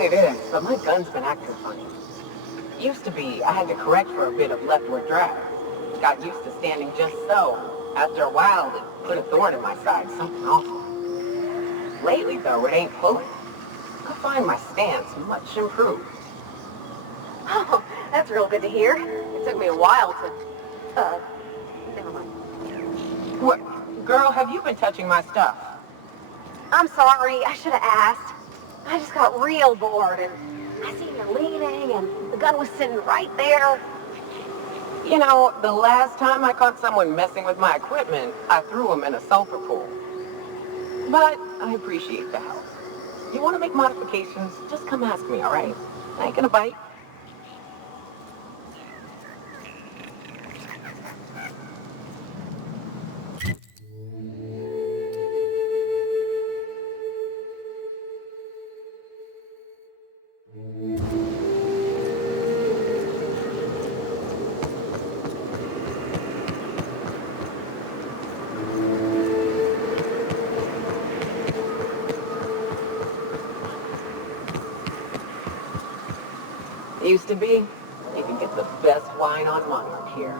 It is, but my gun's been acting funny. Used to be, I had to correct for a bit of leftward drag. Got used to standing just so. After a while, it put a thorn in my side, something awful. Lately, though, it ain't pulling. I find my stance much improved. Oh, that's real good to hear. It took me a while to... never mind. What? Girl, have you been touching my stuff? I'm sorry, I should have asked. I just got real bored, and I seen you leaning, and the gun was sitting right there. You know, the last time I caught someone messing with my equipment, I threw him in a sulfur pool. But I appreciate the help. You want to make modifications, just come ask me, all right? I ain't gonna bite. Used to be, you can get the best wine on Monarch here.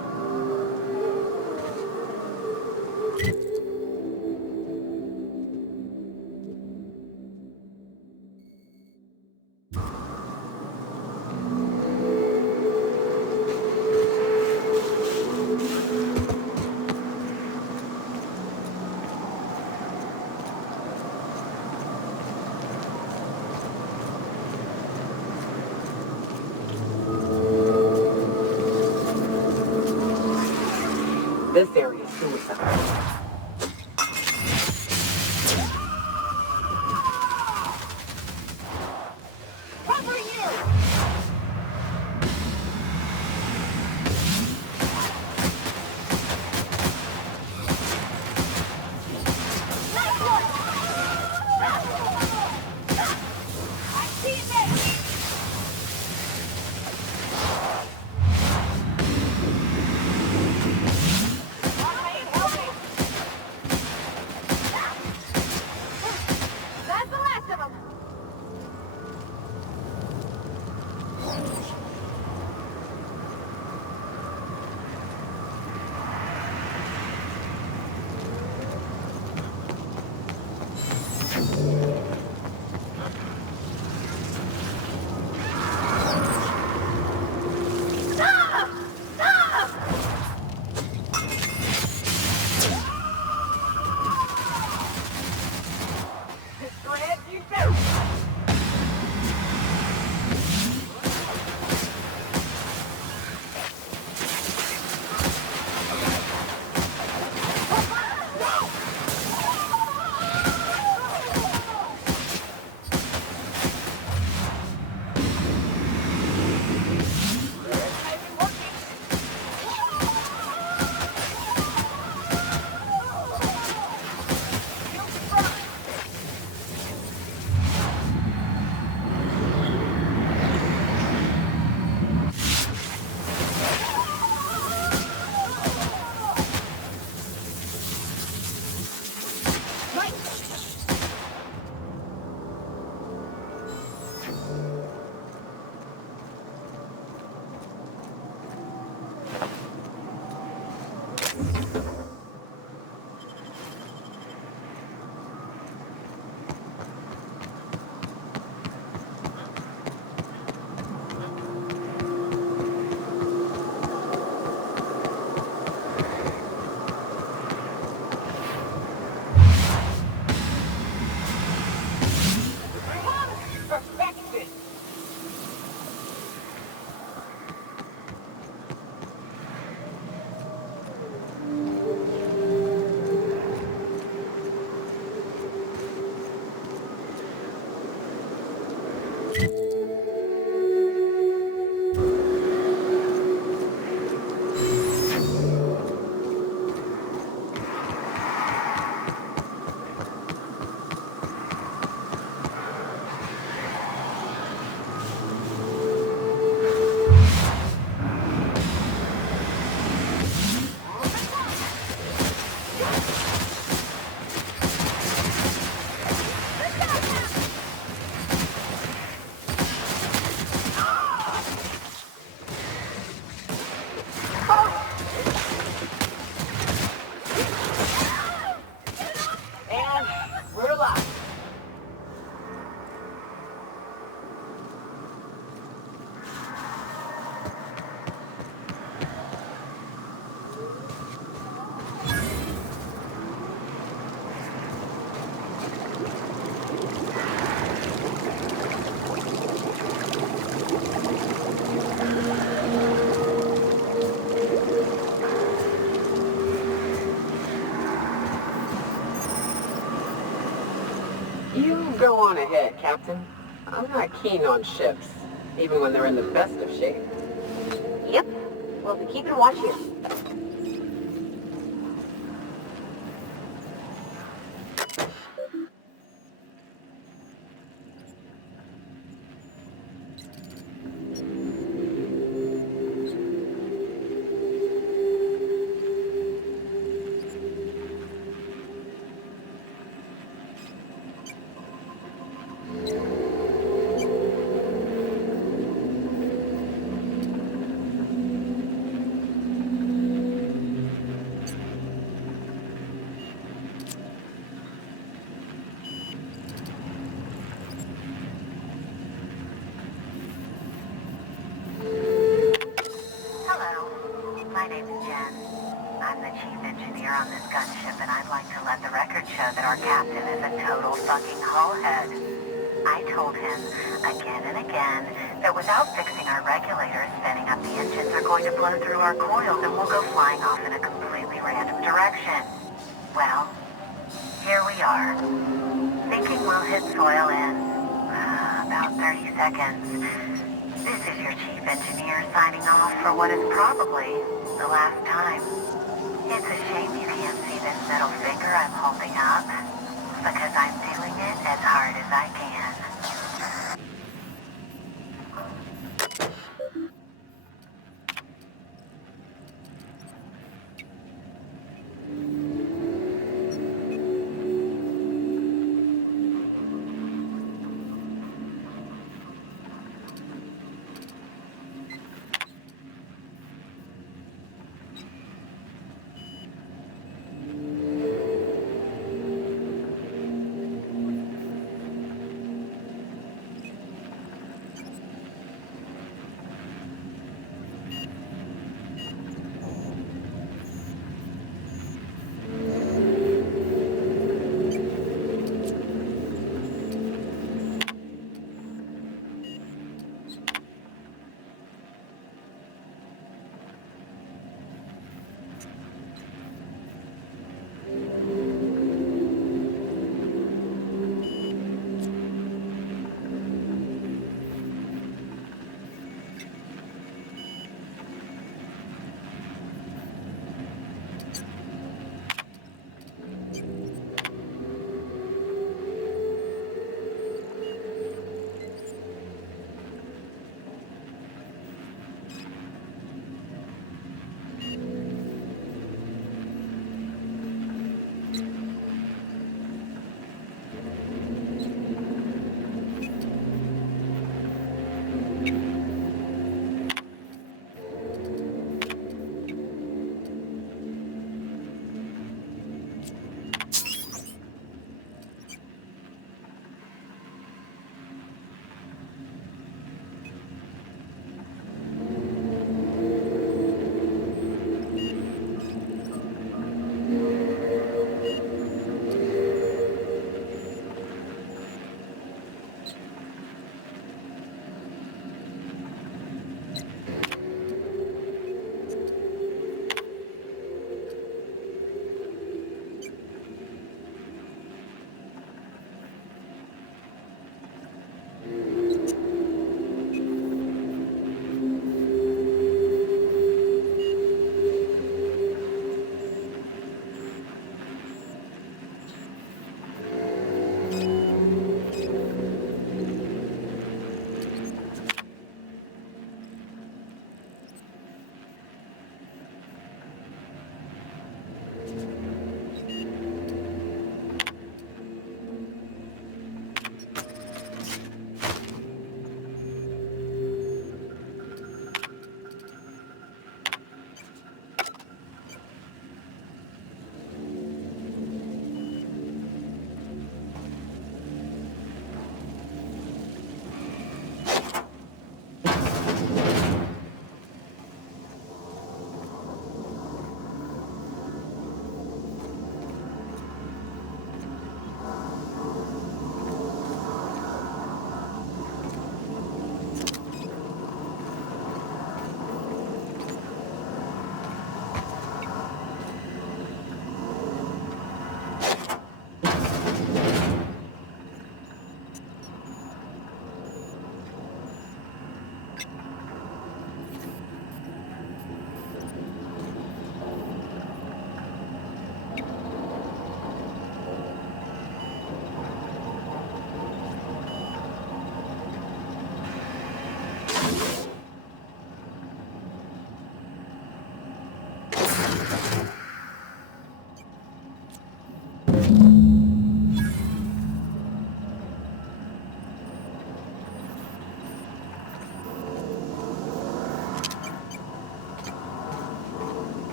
You go on ahead, Captain. I'm not keen on ships, even when they're in the best of shape. Yep. We'll be keeping watch here. My name is Jen. I'm the chief engineer on this gunship, and I'd like to let the record show that our captain is a total fucking hullhead. I told him, again and again, that without fixing our regulators, spinning up the engines are going to blow through our coils and we'll go flying off in a completely random direction. Well, here we are. Thinking we'll hit soil in about 30 seconds. This is your chief engineer signing off for what is probably the last time. It's a shame you can't see this middle finger I'm holding up, because I'm doing it as hard as I can.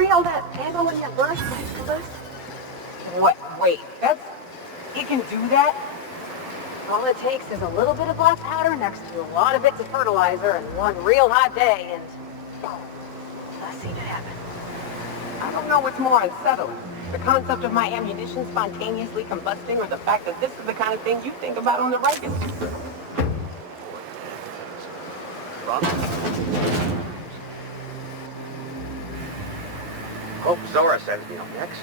carry all that ammo in your burst to list? What? Wait, that's... It can do that? All it takes is a little bit of black powder next to a lot of bits of fertilizer and one real hot day, and I've seen it happen. I don't know what's more unsettling. The concept of my ammunition spontaneously combusting, or the fact that this is the kind of thing you think about on the regular. Hope Zora sends me up next.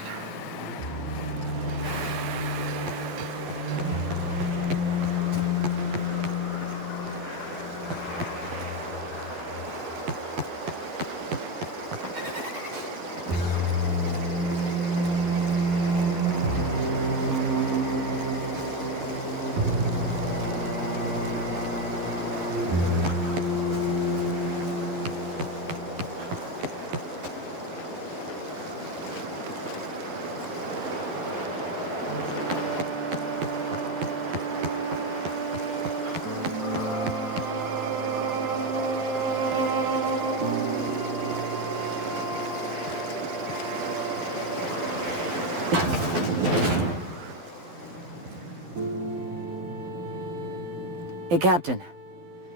Hey, Captain.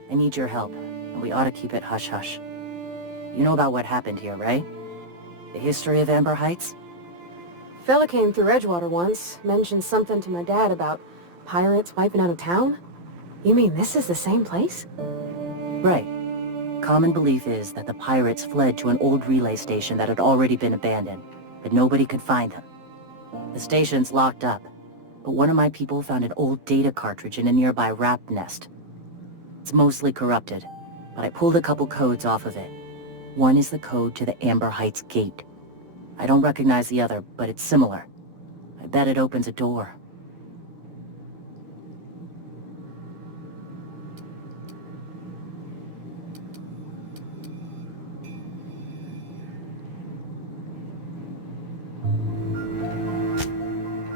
I need your help, and we ought to keep it hush-hush. You know about what happened here, right? The history of Amber Heights? Fella came through Edgewater once, mentioned something to my dad about pirates wiping out of town. You mean this is the same place? Right. Common belief is that the pirates fled to an old relay station that had already been abandoned, but nobody could find them. The station's locked up, but one of my people found an old data cartridge in a nearby rat nest. It's mostly corrupted, but I pulled a couple codes off of it. One is the code to the Amber Heights gate. I don't recognize the other, but it's similar. I bet it opens a door.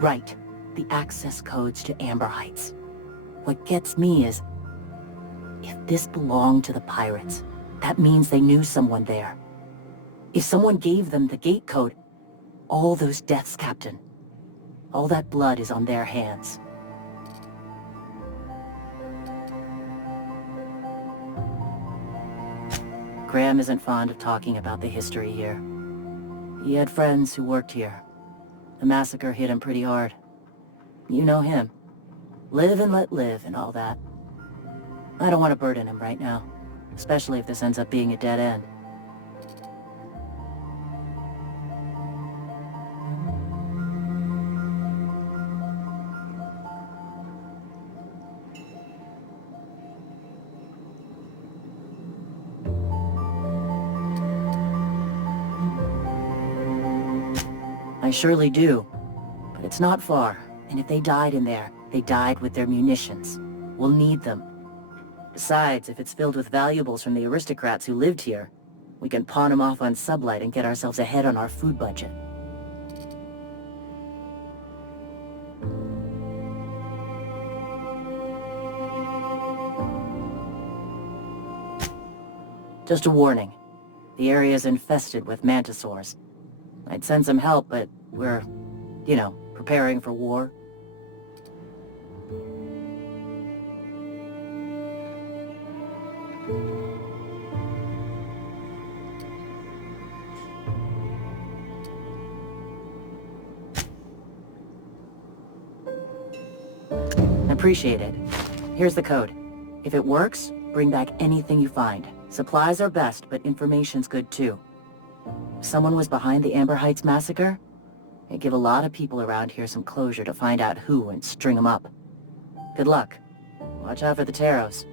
Right. The access codes to Amber Heights. What gets me is, if this belonged to the pirates, that means they knew someone there. If someone gave them the gate code, all those deaths, Captain, all that blood is on their hands. Graham isn't fond of talking about the history here. He had friends who worked here. The massacre hit him pretty hard. You know him. Live and let live and all that. I don't want to burden him right now, especially if this ends up being a dead end. I surely do, but it's not far. And if they died in there, they died with their munitions. We'll need them. Besides, if it's filled with valuables from the aristocrats who lived here, we can pawn them off on Sublight and get ourselves ahead on our food budget. Just a warning. The area is infested with mantisaurs. I'd send some help, but we're, you know, preparing for war. Appreciate it. Here's the code. If it works, bring back anything you find. Supplies are best, but information's good too. If someone was behind the Amber Heights massacre, it'd give a lot of people around here some closure to find out who and string them up. Good luck. Watch out for the taros.